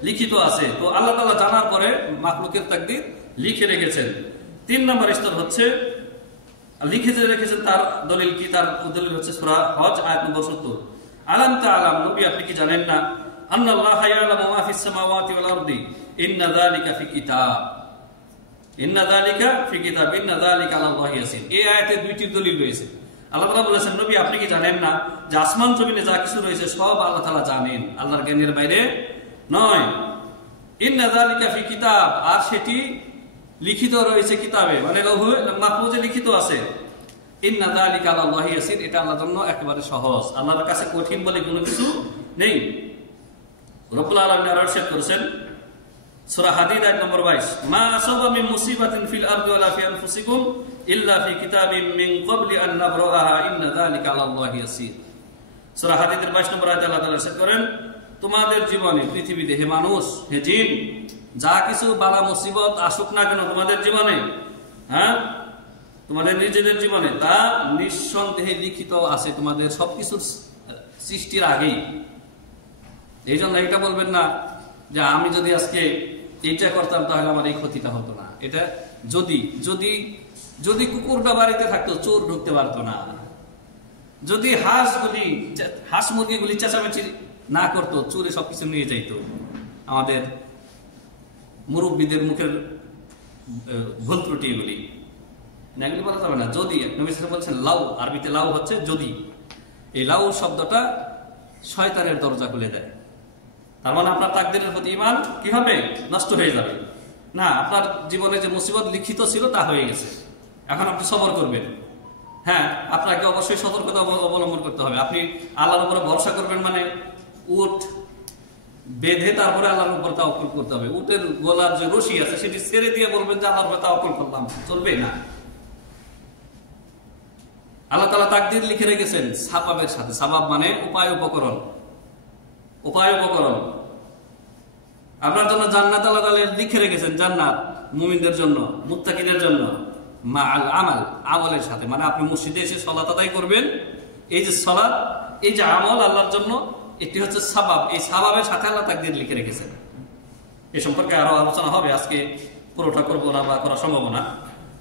লিখিত আছে। তো আল্লাহ তাআলা জানার পরে মাখলুকের তাকদীর লিখে রেখেছেন। 3 নম্বর স্তর হচ্ছে লিখে রেখেছেন, তার দলিল কি? তার দলিল হচ্ছে সূরা হজ আয়াত নম্বর 70। আলাম তাআলাম, নবী আপনি কি জানেন না, আন্নাল্লাহা ইয়া'লামু মা ফিস সামাওয়াতি ওয়াল আরদি ইন্না যালিকা ফি কিতাব, ইন্না যালিকা ফি কিতাব, ইন্না যালিকা আলাল্লাহি ইয়াসির। এই আয়াতে 2টি দলিল রয়েছে। আল্লাহ তাআলা বলেছেন, নবী আপনি কি জানেন না যে আসমান জমিনে যা কিছু রয়েছে সব আল্লাহ তাআলা জানেন, আল্লাহর জ্ঞানের বাইরে নয়। ইন্না যালিকা ফি কিতাব, আর সেটি লিখিত রয়েছে কিতাবে, মানে লৌহে মাহফুজে লিখিত আছে। ইন্না যালিকা আলাল্লাহি ইয়াসির, এটা আল্লাহর জন্য একেবারে সহজ, আল্লাহর কাছে কঠিন বলে কোনো কিছু নেই। রব্বুল আলামিন আরো ইরশাদ করেছেন সূরা হাদীদ আয়াত নম্বর 22, মা আসাবা মিন মুসিবাতিন ফিল আরদি ওয়ালা ফি আনফুসিকুম ইল্লা ফি কিতাবিন মিন ক্বাবলি আন নাবরাহা ইন্না যালিকা আলাল্লাহি ইয়াসির। সূরা হাদীদের 22 নম্বর আয়াতে আল্লাহ তাআলা ইরশাদ করেন, তোমাদের জীবনে, পৃথিবীতে, হে মানুষ, হে জিন, যা কিছু বালা মুসিবত আসুক না কেন তোমাদের জীবনে, হ্যাঁ, তোমাদের নিজেদের জীবনে, তা নিঃসন্দেহে লিখিত আছে তোমাদের সবকিছুর সৃষ্টির আগেই। এই জন্য এটা বলবেন না যে আমি যদি আজকে এইটা করতাম তাহলে আমার এই ক্ষতিটা হতো না। এটা যদি যদি যদি কুকুরটা বাড়িতে থাকতো চোর ঢুকতে পারতো না, যদি হাঁস মুরগিগুলি চেঁচামেচি না করতো চোরে সবকিছু নিয়ে যাইতো। আমাদের মুরব্বীদের মুখের ভুল ত্রুটি এগুলি না, এগুলি বলা যাবে না। যদি নবী সাল্লাল্লাহু আলাইহি ওয়াসাল্লাম বলছেন লাউ, আরবিতে লাউ হচ্ছে যদি। এই লাউ শব্দটা শয়তানের দরজা খুলে দেয়। তার মানে আপনার তাকদীরের প্রতি ঈমান কি হবে? নষ্ট হয়ে যাবে না। আপনার জীবনে যে মুসিবত লিখিত ছিল তা হয়ে গেছে, এখন আপনি সবর করবেন। হ্যাঁ, আপনাকে অবশ্যই সতর্কতা অবলম্বন করতে হবে। আপনি আল্লাহর উপরে ভরসা করবেন, মানে উট বেঁধে তারপরে আল্লাহর উপর তাওয়াক্কুল করতে হবে। উটের গলার যে রশি আছে সেটি ছেড়ে দিয়ে বলবেন যে আল্লাহর উপর তাওয়াক্কুল করলাম, চলবে না। আল্লাহ তাআলা তাকদীর লিখে রেখেছেন সাবাবের সাথে। সাবাব মানে উপায়, উপকরণ, উপায়, উপকরণ। আপনার জন্য জান্নাত আল্লাহ তাআলা লিখে রেখেছেন, জান্নাত মুমিনদের জন্য, মুত্তাকিদের জন্য, মা আল আমাল, আমলের সাথে। মানে আপনি মসজিদে এসে সালাত আদায় করবেন, এই যে সালাত, এই যে আমল আল্লাহর জন্য, এটি হচ্ছে সাবাব। এই সাবাবের সাথে আল্লাহ তাকদীর লিখে রেখেছেন। এ সম্পর্কে আরো আলোচনা হবে, আজকে পুরোটা করবো না বা করা সম্ভব না,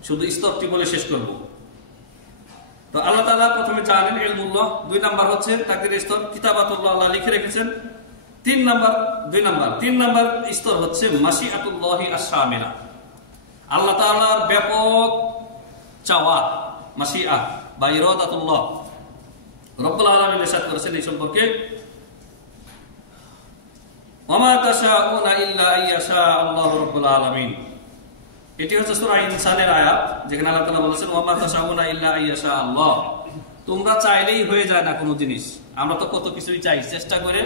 শুধু স্তরটি বলে শেষ করব। তো আল্লাহ তাআলা প্রথমে জানেন ইলমুল্লাহ। 2 নাম্বার হচ্ছে তাকদীরের স্তর কিতাবাতুল্লাহ, আল্লাহ লিখে রেখেছেন। 3 নাম্বার স্তর হচ্ছে মাশিআতুল্লাহি আশ-শামিলা, আল্লাহ তাআলার ব্যাপক চাওয়া, মাশিআ বা ইরাদাতুল্লাহ, রব্বুল আলামিন ইরশাদ করেছেন এই সম্পর্কে, ওয়ামা তাশাউনা ইল্লা আইয়াশা আল্লাহু রাব্বুল আলামিন। এটি হচ্ছে সূরা ইনসানের আয়াত, যেখানে আল্লাহ তাআলা বলেছেন ওয়ামা তাশাউনা ইল্লা আইয়াশা আল্লাহ। তোমরা চাইলেই হয়ে যায় না কোনো জিনিস। আমরা তো কত কিছুই চাই, চেষ্টা করে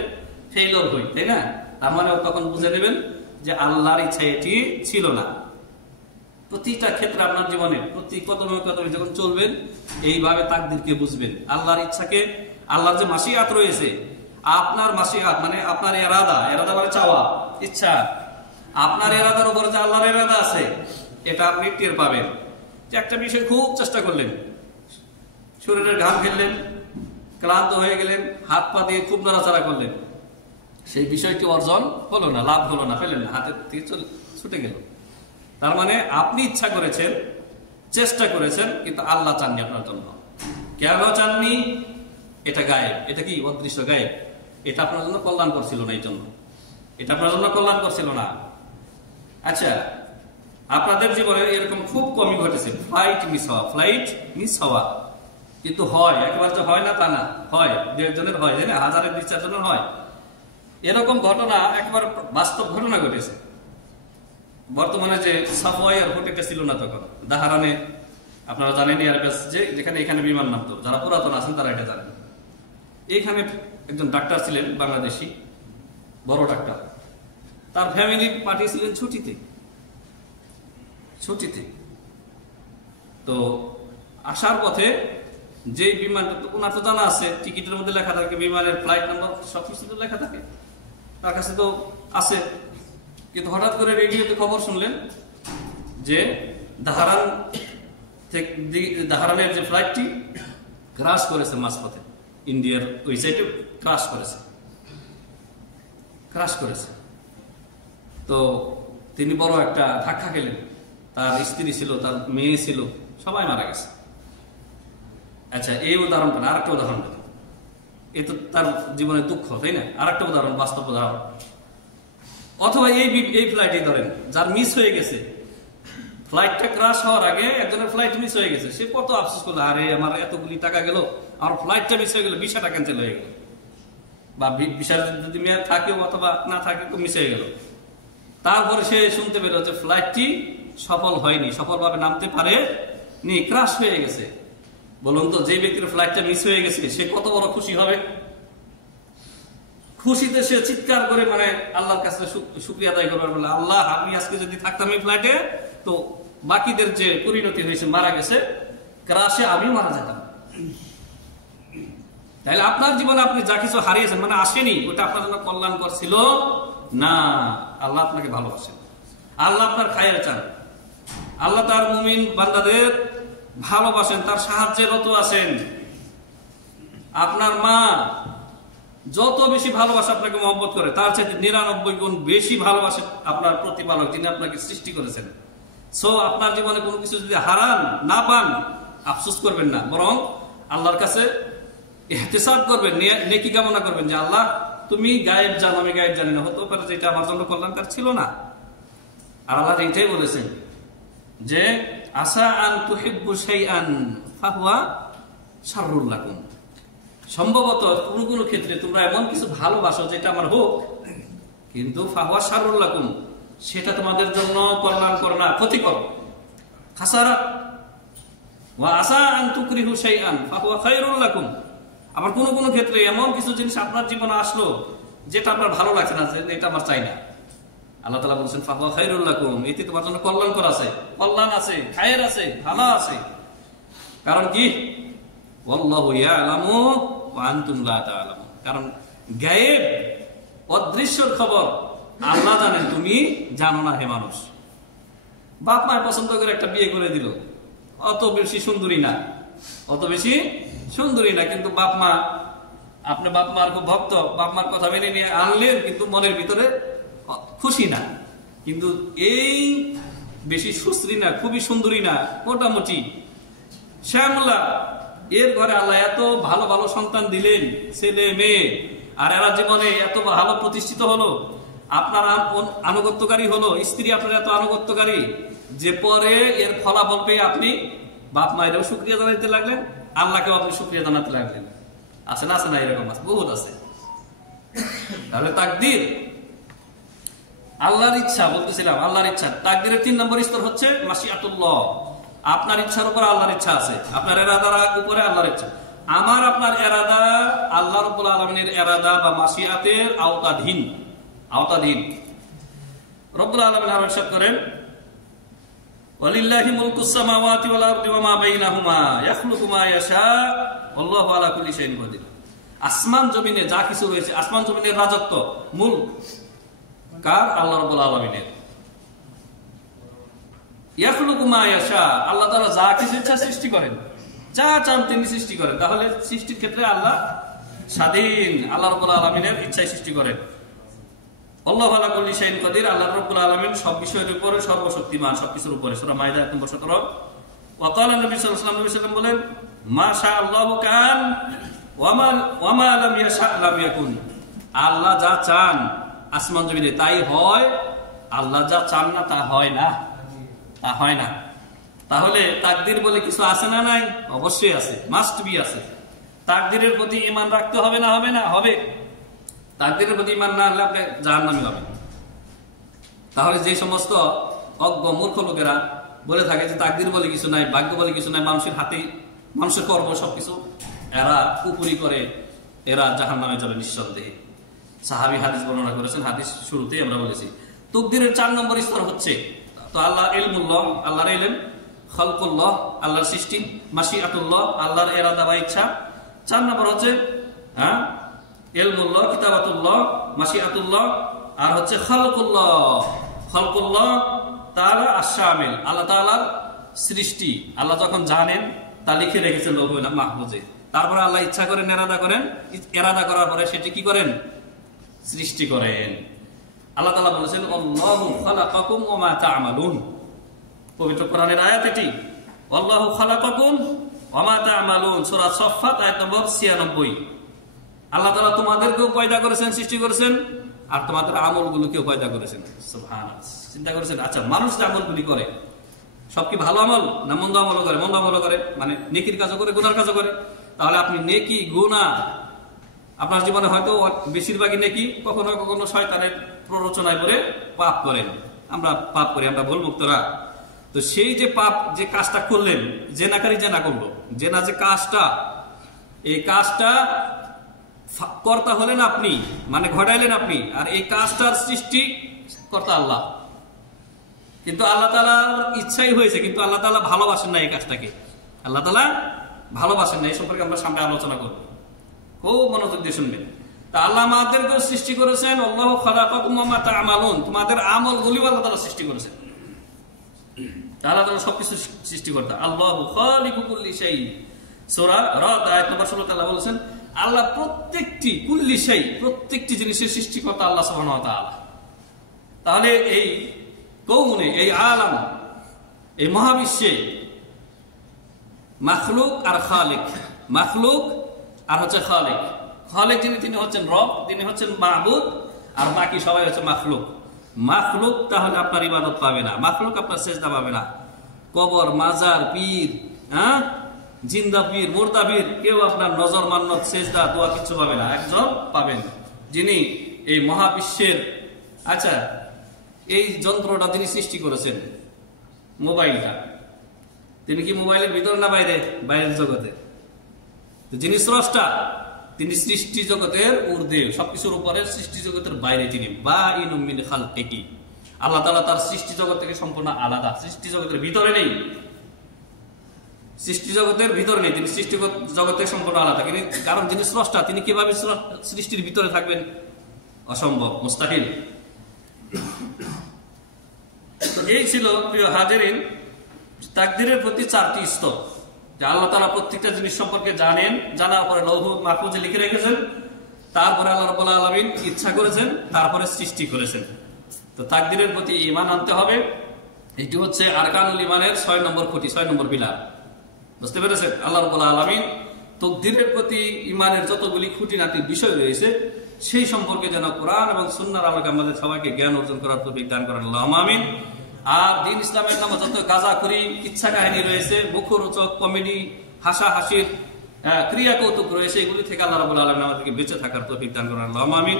ফেইলিওর হই, তাই না? তার মানে তখন বুঝে নেবেন যে আল্লাহর ইচ্ছা এটি ছিল না। প্রতিটা ক্ষেত্রে আপনার জীবনে প্রতি কদমে কদমে যখন চলবেন, এইভাবে তাকদীরকে বুঝবেন, আল্লাহর ইচ্ছাকে। আল্লাহর যে মাশিয়াত রয়েছে, আপনার মাশিয়াত মানে আপনার ইরাদা, ইরাদা মানে চাওয়া, ইচ্ছা, আপনার ইরাদার উপরে যে আল্লাহর ইরাদা আছে, এটা আপনি টের পাবেন। যে একটা বিষয় খুব চেষ্টা করলেন, শরীরের ঘাম ফেললেন, ক্লান্ত হয়ে গেলেন, হাত পা দিয়ে খুব নাড়াচাড়া করলেন, সেই বিষয়টি অর্জন হলো না, লাভ হলো না, পেলেন না, হাতের থেকে ছুটে গেল। তার মানে আপনি ইচ্ছা করেছেন, চেষ্টা করেছেন, কিন্তু আল্লাহ চাননি আপনার জন্য। কেন চাননি? এটা গায়েব, এটা কি অদৃশ্য গায়েব, এটা আপনার জন্য কল্যাণ করছিল না, এই জন্য এটা আপনার জন্য কল্যাণ করছিল না। আচ্ছা, আপনাদের জীবনে এরকম খুব কমই ঘটেছে ফ্লাইট মিস হওয়া, কিন্তু হয়, একেবারে যে হয় না তা না, হয়, দু একজনের হয়, তাই না? হাজারের 2-4 জনের হয়। এরকম ঘটনা একেবারে বাস্তব ঘটনা ঘটেছে। বর্তমানে যে সাফওয়াই এয়ারপোর্ট একটা ছিল না তখন, দাহারানে, আপনারা জানেন এয়ারবেস যেখানে এখানে বিমান নামতো, যারা পুরাতন আছেন তারা এটা জানেন। এখানে একজন ডাক্তার ছিলেন, বাংলাদেশি বড় ডাক্তার, তার ফ্যামিলি পাঠিয়েছিলেন ছুটিতে। তো আসার পথে যে বিমানটা, ওনার তো জানা আছে, টিকিটের মধ্যে লেখা থাকে, বিমানের ফ্লাইট নাম্বার সবকিছু তো লেখা থাকে, তার কাছে তো আছে। কিন্তু হঠাৎ করে রেডিওতে খবর শুনলেন যে দাহারানের যে ফ্লাইটটি ক্রাশ করেছে মাঝপথে, ইন্ডিয়ার ওই সাইডে ক্রাশ করেছে। তো তিনি বড় একটা ধাক্কা খেলেন, তার স্ত্রী ছিল, তার মেয়ে ছিল, সবাই মারা গেছে। আচ্ছা, এই উদাহরণটা না, আরেকটা উদাহরণ দেন, এ তো তার জীবনে দুঃখ, তাই না? আরেকটা উদাহরণ, বাস্তব উদাহরণ। অথবা এই ফ্লাইটই ধরেন, যার মিস হয়ে গেছে, ফ্লাইটটা ক্রাশ হওয়ার আগে একজনের ফ্লাইট মিস হয়ে গেছে, সে কত আফসোস করলো, আরে আমার এতগুলি টাকা গেল, আমার ফ্লাইটটা মিস হয়ে গেল, ভিসাটা ক্যান্সেল হয়ে গেল, বা ভিসা যদি মেয়াদ থাকেও অথবা না থাকে মিস হয়ে গেল। তারপরে সে শুনতে পেল যে ফ্লাইটটি সফল হয়নি, সফলভাবে নামতে পারেনি, ক্রাশ হয়ে গেছে। বলুন তো, যে ব্যক্তির ফ্লাইটটা মিস হয়ে গেছে সে কত বড় খুশি হবে? খুশিতে সে চিৎকার করে মানে আল্লাহর কাছে শুকরিয়া আদায় করবে, বলে আল্লাহ, আমি আজকে যদি থাকতাম এই ফ্লাইটে, তো বাকিদের যে পরিণতি হয়েছে, মারা গেছে ক্রাশে, আমি মারা যেতাম। তাহলে আপনার জীবনে আপনি যা কিছু হারিয়েছেন, মানে আসেনি, ওটা আপনার জন্য কল্যাণকর ছিল না। আল্লাহ আপনাকে ভালোবাসেন, আল্লাহ আপনার খায়ের চান, আল্লাহ তার মুমিন বান্দাদের ভালোবাসেন, তার সাহায্যে রত আছেন। আপনার মা যত বেশি ভালোবাসে, আপনাকে মহব্বত করে, তার চাইতে 99 গুণ বেশি ভালোবাসে আপনার প্রতিপালক, যিনি আপনাকে সৃষ্টি করেছেন। সো আপনার জীবনে কোনো কিছু যদি হারান, না পান, আফসোস করবেন না, বরং আল্লাহর কাছে ইহতিসাব করবেন, নেকি কামনা করবেন যে আল্লাহ, তুমি গায়েব জানো, আমি গায়েব জানি না, হতে পারে যে এটা আমার জন্য কল্যাণকর ছিল না। আর আল্লাহ এইটাই বলেছেন যে আসা আন তুহিব্বু শাইআন ফাহুয়া শাররুল লাকুম। সম্ভবত কোনো ক্ষেত্রে তোমরা এমন কিছু ভালোবাসো যেটা আমার হোক, কিন্তু ফাহুয়া শাররুল লাকুম, সেটা তোমাদের জন্য কল্যাণকর না, ক্ষতিকর, খাসারাত। ওয়া আসা আন তুকরিহু শাইআন ফাহুয়া খায়রুল লাকুম। আবার কোনো ক্ষেত্রে এমন কিছু জিনিস আপনার জীবনে আসলো যেটা আপনার ভালো লাগছে না, এটা আমার চাই না, আল্লাহ তাআলা বলেছেন ফাহুয়া খায়রুল লাকুম, এতে তোমার জন্য কল্যাণকর আছে, কল্যাণ আছে, খায়ের আছে, ভালো আছে। কারণ কি? ওয়াল্লাহু ইয়ালামু ওয়া আনতুম লা তা'লামুন। কারণ গায়েব, অদৃশ্যর খবর আল্লাহ জানেন, তুমি জানো না। হে মানুষ, বাপ মায়ের পছন্দ করে একটা বিয়ে করে দিল, অত বেশি সুন্দরী না, কিন্তু বাপ মা, আপনি বাপ মার খুব ভক্ত, বাপ মার কথা মেনে নিয়ে আনলেন, কিন্তু মনের ভিতরে খুশি না। কিন্তু এই বেশি সুশ্রী না, খুবই সুন্দরী না, মোটামুটি শ্যামলা, এর ঘরে আল্লাহ এত ভালো ভালো সন্তান দিলেন, ছেলে মেয়ে, আর এরা জীবনে এত ভালো প্রতিষ্ঠিত হলো, আপনার আনুগত্যকারী হলো, স্ত্রী আপনার এত আনুগত্যকারী, যে পরে এর ফলাফল পেয়ে আপনি বাপ মায়েরও শুকরিয়া জানাতে লাগলেন, আল্লাহকেও আপনি শুকরিয়া জানাতে লাগলেন। আছে না এরকম আছে, বহুত আছে। তাহলে তাকদীর আল্লাহর ইচ্ছা, বলতেছিলাম আল্লাহর ইচ্ছা। তাকদীরের 3 নম্বর স্তর হচ্ছে মাশিয়াতুল্লাহ। আপনার ইচ্ছার উপর আল্লাহর ইচ্ছা আছে, আপনার ইরাদার উপরে আল্লাহর ইচ্ছা। আমার আপনার ইরাদা আল্লাহ রাব্বুল আলামিনের ইরাদা বা মাশিয়াতের আওতাধীন। রব্বুল আলামিন আরো ইরশাদ করেন, ওয়ালিল্লাহি মুলকুস সামাওয়াতি ওয়াল আরদি ওয়া মা বাইনাহুমা ইয়াখলুকু মা ইয়াশা আল্লাহু আলা কুল্লি শাইইন কাদির। আসমান জমিনে যা কিছু রয়েছে, আসমান জমিনের রাজত্ব, মুলক কার? আল্লাহ রাব্বুল আলামিনের। ইয়াখলুকু মা ইয়াশা, আল্লাহ তাআলা যা কিছু ইচ্ছা সৃষ্টি করেন, যা চান তিনি সৃষ্টি করেন। তাহলে সৃষ্টির ক্ষেত্রে আল্লাহ স্বাধীন, আল্লাহ রাব্বুল আলামিনের ইচ্ছায় সৃষ্টি করেন। আল্লাহু আলা কুল্লি শাইইন কাদির, আল্লাহ রাব্বুল আলামিন সব বিষয়ের উপরে সর্বশক্তিমান, সবকিছুর উপরে। সূরা মাইদা 17। ওয়া ক্বালা নবী সাল্লাল্লাহু আলাইহি ওয়াসাল্লাম বলেন, মা শা আল্লাহু কান ওয়া মা লাম ইয়াশা লাম ইয়াকুন। আল্লাহ যা চান আসমান জমিনে তাই হয়, আল্লাহ যা চান না তা হয় না। তাহলে তাকদীর বলে কিছু আছে না নাই? অবশ্যই আছে, মাস্ট বি আছে। তাকদীরের প্রতি ঈমান রাখতে হবে না? হবে। তাকদীরের প্রতি ঈমান না হলে আপনি জাহান্নামী হবেন। তাহলে যে সমস্ত অজ্ঞ মূর্খ লোকেরা বলে থাকে যে তাকদীর বলে কিছু নাই, ভাগ্য বলে কিছু নাই, মানুষের হাতেই মানুষের কর্ম সবকিছু, এরা কুপুরি করে, এরা জাহান্নামে যাবে নিঃসন্দেহে। সাহাবী হাদিস বর্ণনা করেছেন, হাদিস শুরুতেই আমরা বলেছি। তাকদীরের 4 নম্বর স্তর হচ্ছে, তো আল্লাহ ইলমুল্লাহ, আল্লাহর ইলম, খালকুল্লাহ, আল্লাহর সৃষ্টি, মাশিয়াতুল্লাহ, আল্লাহর ইরাদা বা ইচ্ছা। 4 নম্বর হচ্ছে ইলমুল্লাহ, কিতাবাতুল্লাহ, মাশিয়াতুল্লাহ, আর হচ্ছে খালকুল্লাহ তাআলা আশ-শামিল, আল্লাহ তাআলার সৃষ্টি। আল্লাহ যখন জানেন তা লিখে রেখেছেন লৌহে মাহফুজে। তারপরে আল্লাহ ইচ্ছা করেন, ইরাদা করেন, ইরাদা করার পরে সেটি কি করেন? সৃষ্টি করেন। আল্লাহ তাআলা বলেছেন, আল্লাহু খালাকাকুম ওয়া মা তা'মালুন। পবিত্র কোরআনের আয়াত এটি, আল্লাহু খালাকাকুম ওয়া মা তা'মালুন, সূরা সাফফাত আয়াত নম্বর 96। আল্লাহ তাআলা তোমাদেরকেও পয়দা করেছেন, সৃষ্টি করেছেন, আর তোমাদের আমলগুলোকেও পয়দা করেছেন। সুবহানাল্লাহ। চিন্তা করেছেন, আচ্ছা মানুষ যে আমলগুলি করে সব কি ভালো আমল না মন্দ আমল করে? মন্দ আমল করে, মানে নেকির কাজও করে, গুনার কাজও করে। তাহলে আপনি নেকি গুনাহ, আপনার জীবনে হয়তো বেশিরভাগই নেকি, কখনো কখনো শয়তানের প্ররোচনায় পড়ে পাপ করেন। আমরা পাপ করি, আমরা ভুল মুক্তরা। তো সেই যে পাপ, যে কাজটা করলেন, জেনাকারী জেনা করলো, জেনা যে কাজটা, এই কাজটা কর্তা হলেন আপনি, মানে ঘটাইলেন আপনি, আর এই কাজটার সৃষ্টি কর্তা আল্লাহ। কিন্তু আল্লাহ তাআলার ইচ্ছাই হয়েছে, কিন্তু আল্লাহ তাআলা ভালোবাসেন না এই কাজটাকে। আল্লাহ তাআলা ভালোবাসেন না, এই সম্পর্কে আমরা সামনে আলোচনা করব, খুব মনোযোগ দিয়ে শুনবেন। তা আল্লাহ আমাদেরকেও সৃষ্টি করেছেন, আল্লাহু খালাকাকুম ওয়া মা তা'মালুন, তোমাদের আমলগুলিও আল্লাহ তাআলা সৃষ্টি করেছেন। আল্লাহ তাআলা সবকিছু সৃষ্টিকর্তা। আল্লাহু খালিকু কুল্লি শাই, সূরা রাদ আয়াত নম্বর 16 আল্লাহ বলেছেন, আল্লাহ প্রত্যেকটি কুল্লি শাই, প্রত্যেকটি জিনিসের সৃষ্টিকর্তা আল্লাহ সুবহানাহু ওয়া তাআলা। তাহলে এই কওনে, এই আলাম, এই মহাবিশ্বে মাখলুক আর খালিক, মাখলুক আর হচ্ছে খালিক। খালিক যিনি, তিনি হচ্ছেন রব, তিনি হচ্ছেন মাবুদ, আর বাকি সবাই হচ্ছে মাখলুক। মাখলুক তাহলে আপনার ইবাদত পাবে না, মাখলুক আপনার সেজদা পাবে না। কবর, মাজার, পীর, জিন্দা পীর, মুর্দা পীর, কেউ আপনার নজর মান্নত, সেজদা, দোয়া কিছু পাবে না। একজন পাবেন যিনি এই মহাবিশ্বের, আচ্ছা এই যন্ত্রটা তিনি সৃষ্টি করেছেন, মোবাইলটা, তিনি কি মোবাইলের ভিতর না বাইরে? বাইরের জগতে। যিনি স্রষ্টা, তিনি সৃষ্টি জগতের ঊর্ধ্বে, সবকিছুর উপরে, সৃষ্টি জগতের বাইরে তিনি। বাইনুম মিন খালকিহি, আল্লাহ তাআলা তার সৃষ্টি জগৎ থেকে সম্পূর্ণ আলাদা, সৃষ্টি জগতের ভিতরে নেই, সৃষ্টি জগতের ভিতরে নেই, তিনি সৃষ্টি জগতের সম্পূর্ণ আলাদা। কারণ যিনি স্রষ্টা, তিনি কিভাবে সৃষ্টির ভিতরে থাকবেন? অসম্ভব, মুস্তাহিল। তো এই ছিল প্রিয় হাজিরিন তাকদীরের প্রতি 4টি স্তর, যে আল্লাহ তাআলা প্রত্যেকটা জিনিস সম্পর্কে জানেন, জানার পরে লৌহ মাহফুজে লিখে রেখেছেন, তারপরে আল্লাহ রাব্বুল আলামিন ইচ্ছা করেছেন, তারপরে সৃষ্টি করেছেন। তো তাকদীরের প্রতি ঈমান আনতে হবে। এটি হচ্ছে আরকানুল ঈমানের 6 নম্বর খুঁটি, 6 নম্বর পিলার। বুঝতে পেরেছেন? আল্লাহ রাব্বুল আলামিন তাকদীরের প্রতি ঈমানের যতগুলি খুঁটিনাটির বিষয় রয়েছে, সেই সম্পর্কে যেন কোরআন এবং সুন্নাহর আলোকে আমাদের সবাইকে জ্ঞান অর্জন করার তৌফিক দান করেন, আল্লাহুম্মা আমিন। আর দ্বীন ইসলামের নামে যত গাঁজাখুরি, ইচ্ছা কাহিনী রয়েছে, মুখরোচক কমেডি, হাসাহাসির ক্রিয়া কৌতুক রয়েছে, এগুলি থেকে আল্লাহ রাব্বুল আলামিন আমাদেরকে বেঁচে থাকার তৌফিক দান করুন। আল্লাহুম্মা আমিন।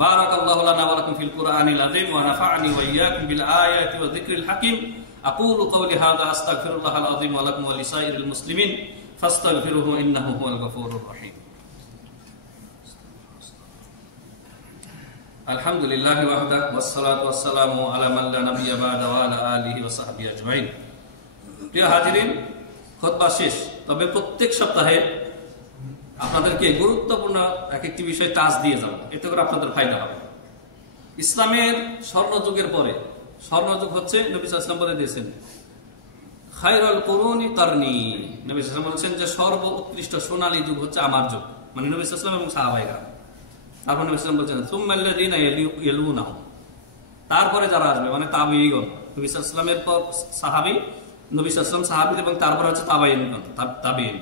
বারাকাল্লাহু লানা ওয়া লাকুম ফিল কুরআনিল আযীম ওয়া নাফা'নি ওয়া ইয়্যাকুম বিল আয়াতি ওয়া যিকরিল হাকীম। আকুলু কওলি হাযা আস্তাগফিরুল্লাহাল আযীম ওয়া লাকুম ওয়া লিসাইরিল মুসলিমিন ফাস্তাগফিরুহু ইন্নাহু হুয়াল গফুরুর রহিম। আলহামদুলিল্লাহি ওয়াহদাহু ওয়াসসালাতু ওয়াসসালামু আলা মান লা নাবিয়্যা বা'দা ওয়া আলা আলিহি ওয়া সাহবিহি আজমাইন। প্রিয় হাজিরিন, খুতবা শেষ, তবে প্রত্যেক সপ্তাহে আপনাদেরকে গুরুত্বপূর্ণ এক একটি বিষয় টাচ দিয়ে যাব, এতে করে আপনাদের ফায়দা হবে। ইসলামের স্বর্ণযুগের পরে স্বর্ণযুগ হচ্ছে নবী সাল্লাল্লাহু আলাইহি ওয়াসাল্লাম বলে দিয়েছেন খায়রুল কুরুনি কারনি। নবী সাল্লাল্লাহু আলাইহি ওয়াসাল্লাম বলেছেন যে সর্ব উৎকৃষ্ট সোনালী যুগ হচ্ছে আমার যুগ, মানে নবী সাল্লাল্লাহু আলাইহি ওয়াসাল্লাম এবং সাহাবায়ে কেরাম। তারপর নবী সাল্লাল্লাহু আলাইহি ওয়াসাল্লাম বলেছেন সুম্মাল্লাযীনা ইয়ালুনাহুম, তারপরে যারা আসবে মানে তাবেঈগণ। নবী সাল্লাল্লাহু আলাইহি ওয়াসাল্লামের পর সাহাবী, নবী সাল্লাল্লাহু আলাইহি ওয়াসাল্লাম সাহাবী, এবং তারপর হচ্ছে তাবেঈন।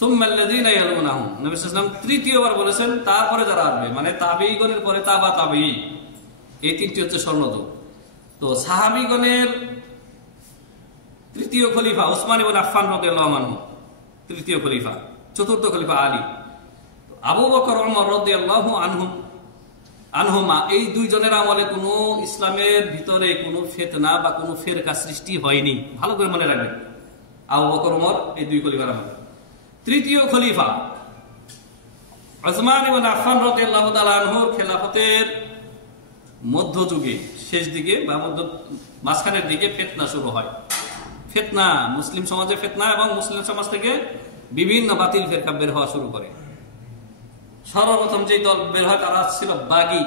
সুম্মাল্লাযীনা ইয়ালুনাহুম, নবী সাল্লাল্লাহু আলাইহি ওয়াসাল্লাম তৃতীয়বার বলেছেন তারপরে যারা আসবে মানে তাবেঈগণের পরে তাবেঈ। এই তিনটি হচ্ছে স্বর্ণযুগ। তো সাহাবীগণের তৃতীয় খলিফা ওসমান ইবনে আফফান রাদিয়াল্লাহু আনহু, তৃতীয় খলিফা। চতুর্থ খলিফা আলী। আবু বকর ওমর রাদিয়াল্লাহু আনহুমা, এই দুইজনের আমলে কোনো ইসলামের ভিতরে কোনো ফিতনা বা কোনো ফিরকা সৃষ্টি হয়নি। ভালো করে মনে রাখবেন, আবু বকর ওমর এই দুই খলিফার আমলে। তৃতীয় খলিফা ওসমান ইবনে আফফান রাদিয়াল্লাহু তাআলা আনহুর খেলাফতের মধ্যযুগে শেষ দিকে বা মাঝখানের দিকে ফিতনা শুরু হয়। ফিতনা, মুসলিম সমাজে ফিতনা, এবং মুসলিম সমাজ থেকে বিভিন্ন বাতিল ফিরকা বের হওয়া শুরু করে। সর্বপ্রথম যে দল বের হয় তারা ছিল বাগী।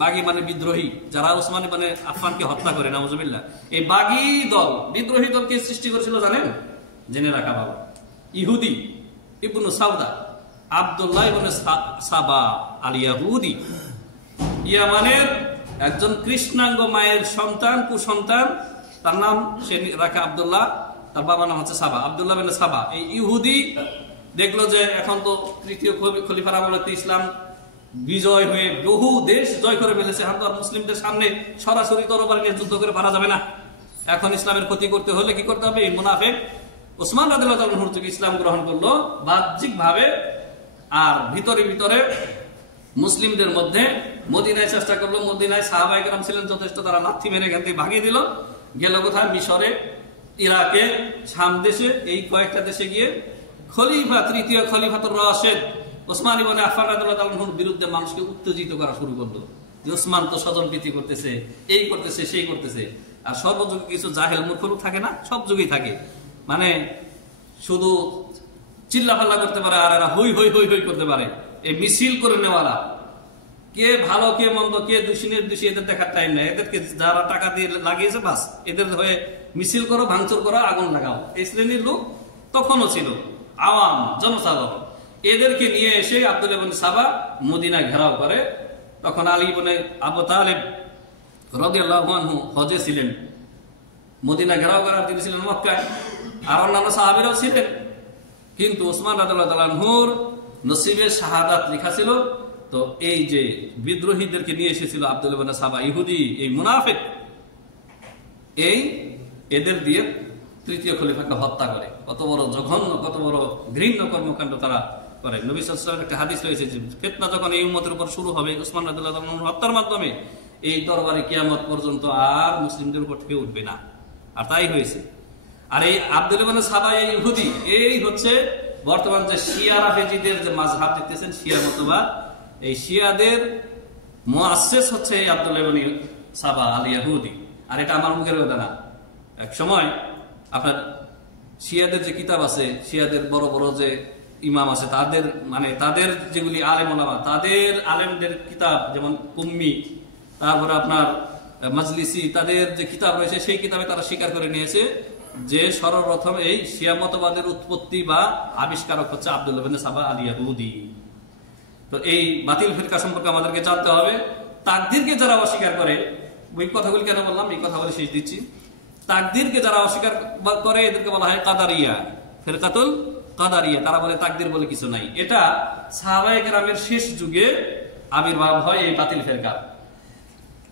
বাগী মানে বিদ্রোহী, যারা ওসমান ইবনে আফফানকে হত্যা করে, নাউজুবিল্লাহ। এই বাগী দল, বিদ্রোহী দলকে সৃষ্টি করেছিল জানেন? জেনে রাখা ভালো। ইহুদি ইবনু সাউদা, আব্দুল্লাহ ইবনে সাবা আল ইয়াহুদি, ইয়ামানের একজন কৃষ্ণাঙ্গ মায়ের সন্তান, কুসন্তান, তার নাম সে রাখা আব্দুল্লাহ, তার বাবার নাম হচ্ছে সাবা, আব্দুল্লাহ বিন সাবা। এই ইহুদি দেখলো যে এখন তো তৃতীয় খলিফার আমলে ইসলাম বিজয় হয়ে বহু দেশ জয় করে ফেলেছে, এখন তো আর মুসলিমদের সামনে সরাসরি তরবারি নিয়ে যুদ্ধ করে পারা যাবে না। এখন ইসলামের ক্ষতি করতে হলে কি করতে হবে? এই মুনাফিক ওসমান রাদিয়াল্লাহু তাআলা আনহু থেকে ইসলাম গ্রহণ করলো বাহ্যিক ভাবে, আর ভিতরে ভিতরে মুসলিমদের মধ্যে মদিনায় চেষ্টা করলো। মদিনায় সাহাবায়ে কেরাম ছিলেন যথেষ্ট, তারা লাথি মেরে এখান থেকে ভাগিয়ে দিল। গেল কোথায়? মিশরে, ইরাকে, শাম দেশে, এই কয়েকটা দেশে গিয়ে খলিফা, তৃতীয় খলিফাতুর রাশিদ ওসমান ইবনে আফফান রাদিয়াল্লাহু তাআলা আনহুর বিরুদ্ধে মানুষকে উত্তেজিত করা শুরু করলো যে ওসমান তো স্বজনপ্রীতি করতেছে, এই করতেছে, সেই করতেছে। আর সর্বযুগে কিছু জাহেল মূর্খ লোক থাকে না? সব যুগেই থাকে, মানে শুধু চিল্লাপাল্লা করতে পারে, আর এরা হই হই হই হই করতে পারে। এই মিছিল করে নেওয়ালা, কে ভালো কে মন্দ, কে দোষী নির্দোষী, এদের দেখার টাইম নেই। এদেরকে যারা টাকা দিয়ে লাগিয়েছে বাস, এদের হয়ে মিছিল করো, ভাঙচুর করো, আগুন লাগাও। এই শ্রেণীর লোক তখনও ছিল, আওয়াম, জনসাধারণ। এদেরকে নিয়ে এসে আব্দুল্লাহ ইবনে সাবা মদিনা ঘেরাও করে। তখন আলী ইবনে আবু তালেব রাদিয়াল্লাহু আনহু হজে ছিলেন, মদিনা ঘেরাও করার তিনি ছিলেন মক্কায়, আর অন্যান্য সাহাবীরাও ছিলেন। কিন্তু ওসমান রাদিয়াল্লাহু তাআলা আনহুর নসিবে শাহাদাত লেখা ছিল। তো এই যে বিদ্রোহীদেরকে নিয়ে এসেছিল আব্দুল্লাহ ইবনে সাবা, ইহুদি, এই মুনাফিক, এদের দিয়ে তৃতীয় খলিফাকে হত্যা করে। কত বড় জঘন্য, কত বড় ঘৃণ্য কর্মকাণ্ড তারা করে। নবী সাল্লাল্লাহু আলাইহি ওয়াসাল্লামের একটা হাদিস রয়েছে যে ফিতনা যখন এই উম্মতের উপর শুরু হবে ওসমান রাদিয়াল্লাহু তাআলা আনহুর হত্যার মাধ্যমে, এই দরবারে কিয়ামত পর্যন্ত আর মুসলিমদের উপর কেউ উঠবে না। আর তাই হয়েছে। আর এই আব্দুল্লাহ ইবনে সাবা, এই ইহুদি, এই হচ্ছে বর্তমান যে শিয়া রাফেজিদের যে মাযহাব দেখতেছেন, শিয়া মতবাদ, এই শিয়াদের মুআসসিস হচ্ছে এই আব্দুল্লাহ ইবনে সাবা আল ইয়াহুদি। আর এটা আমার মুখের কথা না। এক সময় আপনার শিয়াদের যে কিতাব আছে, শিয়াদের বড় বড় যে ইমাম আছে, তাদের মানে তাদের যেগুলি আলেম ওলামা, তাদের আলেমদের কিতাব, যেমন কুম্মি, তারপরে আপনার মাজলিসি, তাদের যে কিতাব রয়েছে, সেই কিতাবে তারা স্বীকার করে নিয়েছে যে সর্বপ্রথম এই শিয়া মতবাদের উৎপত্তি বা আবিষ্কারক হচ্ছে আব্দুল্লাহ ইবনে সাবা আল ইয়াহুদি। তো এই বাতিল ফিরকা সম্পর্কে আমাদেরকে জানতে হবে। তাকদীরকে যারা অস্বীকার করে, ওই কথাগুলি কেন বললাম, এই কথা বলে শেষ দিচ্ছি। তাকদীরকে যারা অস্বীকার করে এদেরকে বলা হয় কাদারিয়া, ফিরকাতুল কাদারিয়া। তারা বলে তাকদীর বলে কিছু নাই। এটা সাহাবায়ে কেরামের শেষ যুগে আবির্ভাব হয় এই বাতিল ফিরকা।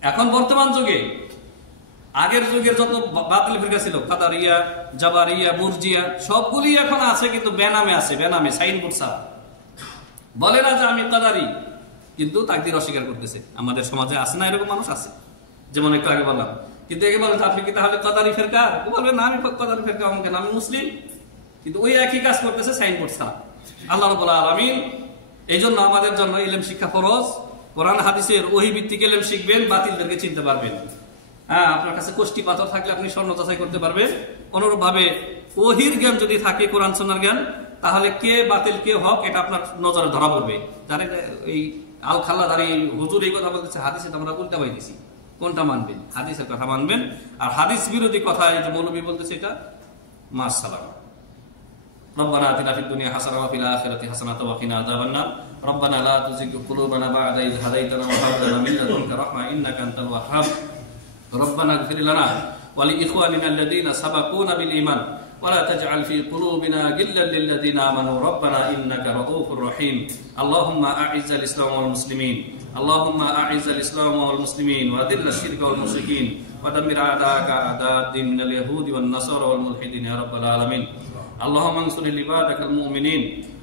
এখন বর্তমান যুগে আগের যুগের যত বাতিল ফিরকা ছিল, কাদারিয়া, জাবারিয়া, মুরজিয়া, সবগুলি এখন আছে, কিন্তু বেনামে আছে, বেনামে, সাইনবোর্ড ছাড়া। বলে না যে আমি কাদারি, কিন্তু তাকদীর অস্বীকার করতেছে। আমাদের সমাজে আছে না এরকম মানুষ? আছে। যেমন একটু আগে বললাম, কিন্তু একে বলেন আপনি কি তাহলে কাদারি ফেরকা? ও বলবে না আমি কাদারি ফেরকা, আমাকে আমি মুসলিম, কিন্তু ওই একই কাজ করতেছে সাইনবোর্ড ছাড়া। আল্লাহ রাব্বুল আলামিন এই জন্য আমাদের জন্য ইলম শিক্ষা ফরজ। কোরআন হাদিসের ওহী ভিত্তিক ইলম শিখবেন, বাতিলদেরকে চিনতে পারবেন। হ্যাঁ, আপনার কাছে কোষ্টি পাথর থাকলে আপনি স্বর্ণ যাচাই করতে পারবেন। অনুরূপ ভাবে ওহীর জ্ঞান যদি থাকে, কোরআন সুন্নাহর জ্ঞান, তাহলে কে বাতিল কে হক এটা আপনার নজরে ধরা পড়বে। যারা এই আল খাল্লাদারি হুজুর এই কথা বলতেছে, হাদিসে আমরা উল্টা পাইতেছি, কোনটা মানবেন? হাদিসের কথা মানবেন। আর হাদিস বিরোধী কথা এই যে মৌলবী বলতেছে, এটা মাশাআল্লাহ। ربنا آتنا في الدنيا حسنة وفي الآخرة حسنة وقنا عذاب النار ربنا لا تزغ قلوبنا بعد إذ هديتنا وهب لنا من لدنك رحمة إنك أنت الوهاب ربنا اغفر لنا ولإخواننا الذين سبقونا بالإيمان ولا تجعل في قلوبنا غلا للذين آمنوا ربنا إنك رؤوف رحيم اللهم أعز الإسلام والمسلمين اللهم أعز الإسلام والمسلمين وأذل الشرك والمشركين ودمر أعداءك أعداء الدين من اليهود والنصارى والملحدين يا رب العالمين اللهم انصر عبادك المؤمنين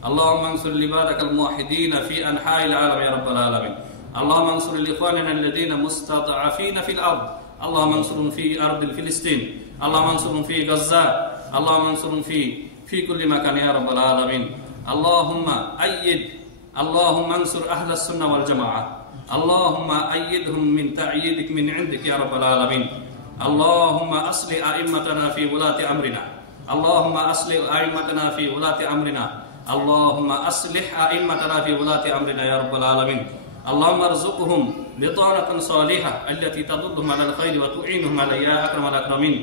اللهم انصر عبادك الموحدين في أنحاء العالم يا رب العالمين اللهم انصر لإخواننا الذين مستضعفين في الأرض اللهم انصرهم في أرض فلسطين اللهم انصرهم في غزة اللهم انصرهم في كل مكان يا رب العالمين اللهم انصر أهل السنة والجماعة اللهم أيدهم من تأييدك من عندك يا رب العالمين اللهم أصلح أئمتنا في ولاة أمرنا اللهم أصلح أئمتنا في ولاة أمرنا اللهم أصلح أئمتنا في ولاة أمرنا يا رب العالمين اللهم ارزقهم بطانة صالحة التي تدلهم على الخير وتعينهم على يا أكرم الأكرمين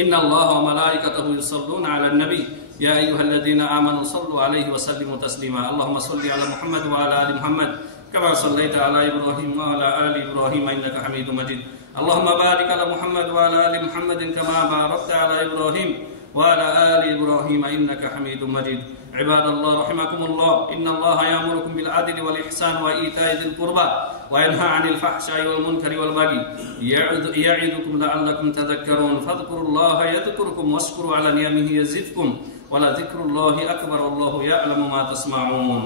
إن الله وملائكته يصلون على النبي يا أيها الذين آمنوا صلوا عليه وسلموا تسليما اللهم صل على محمد وعلى آل محمد كما صليت على إبراهيم وعلى آل إبراهيم إنك حميد مجيد اللهم بارك على محمد وعلى آل محمد كما باركت على إبراهيم وعلى آل إبراهيم إنك حميد مجيد عباد الله رحمكم الله إن الله يأمركم بالعدل والإحسان وإيتاء ذي القربى وينهى عن الفحشاء والمنكر والبغي يعظكم لعلكم تذكرون فاذكروا الله يذكركم واشكروا على نعمه يزدكم ولذكر الله أكبر والله يعلم ما تصنعون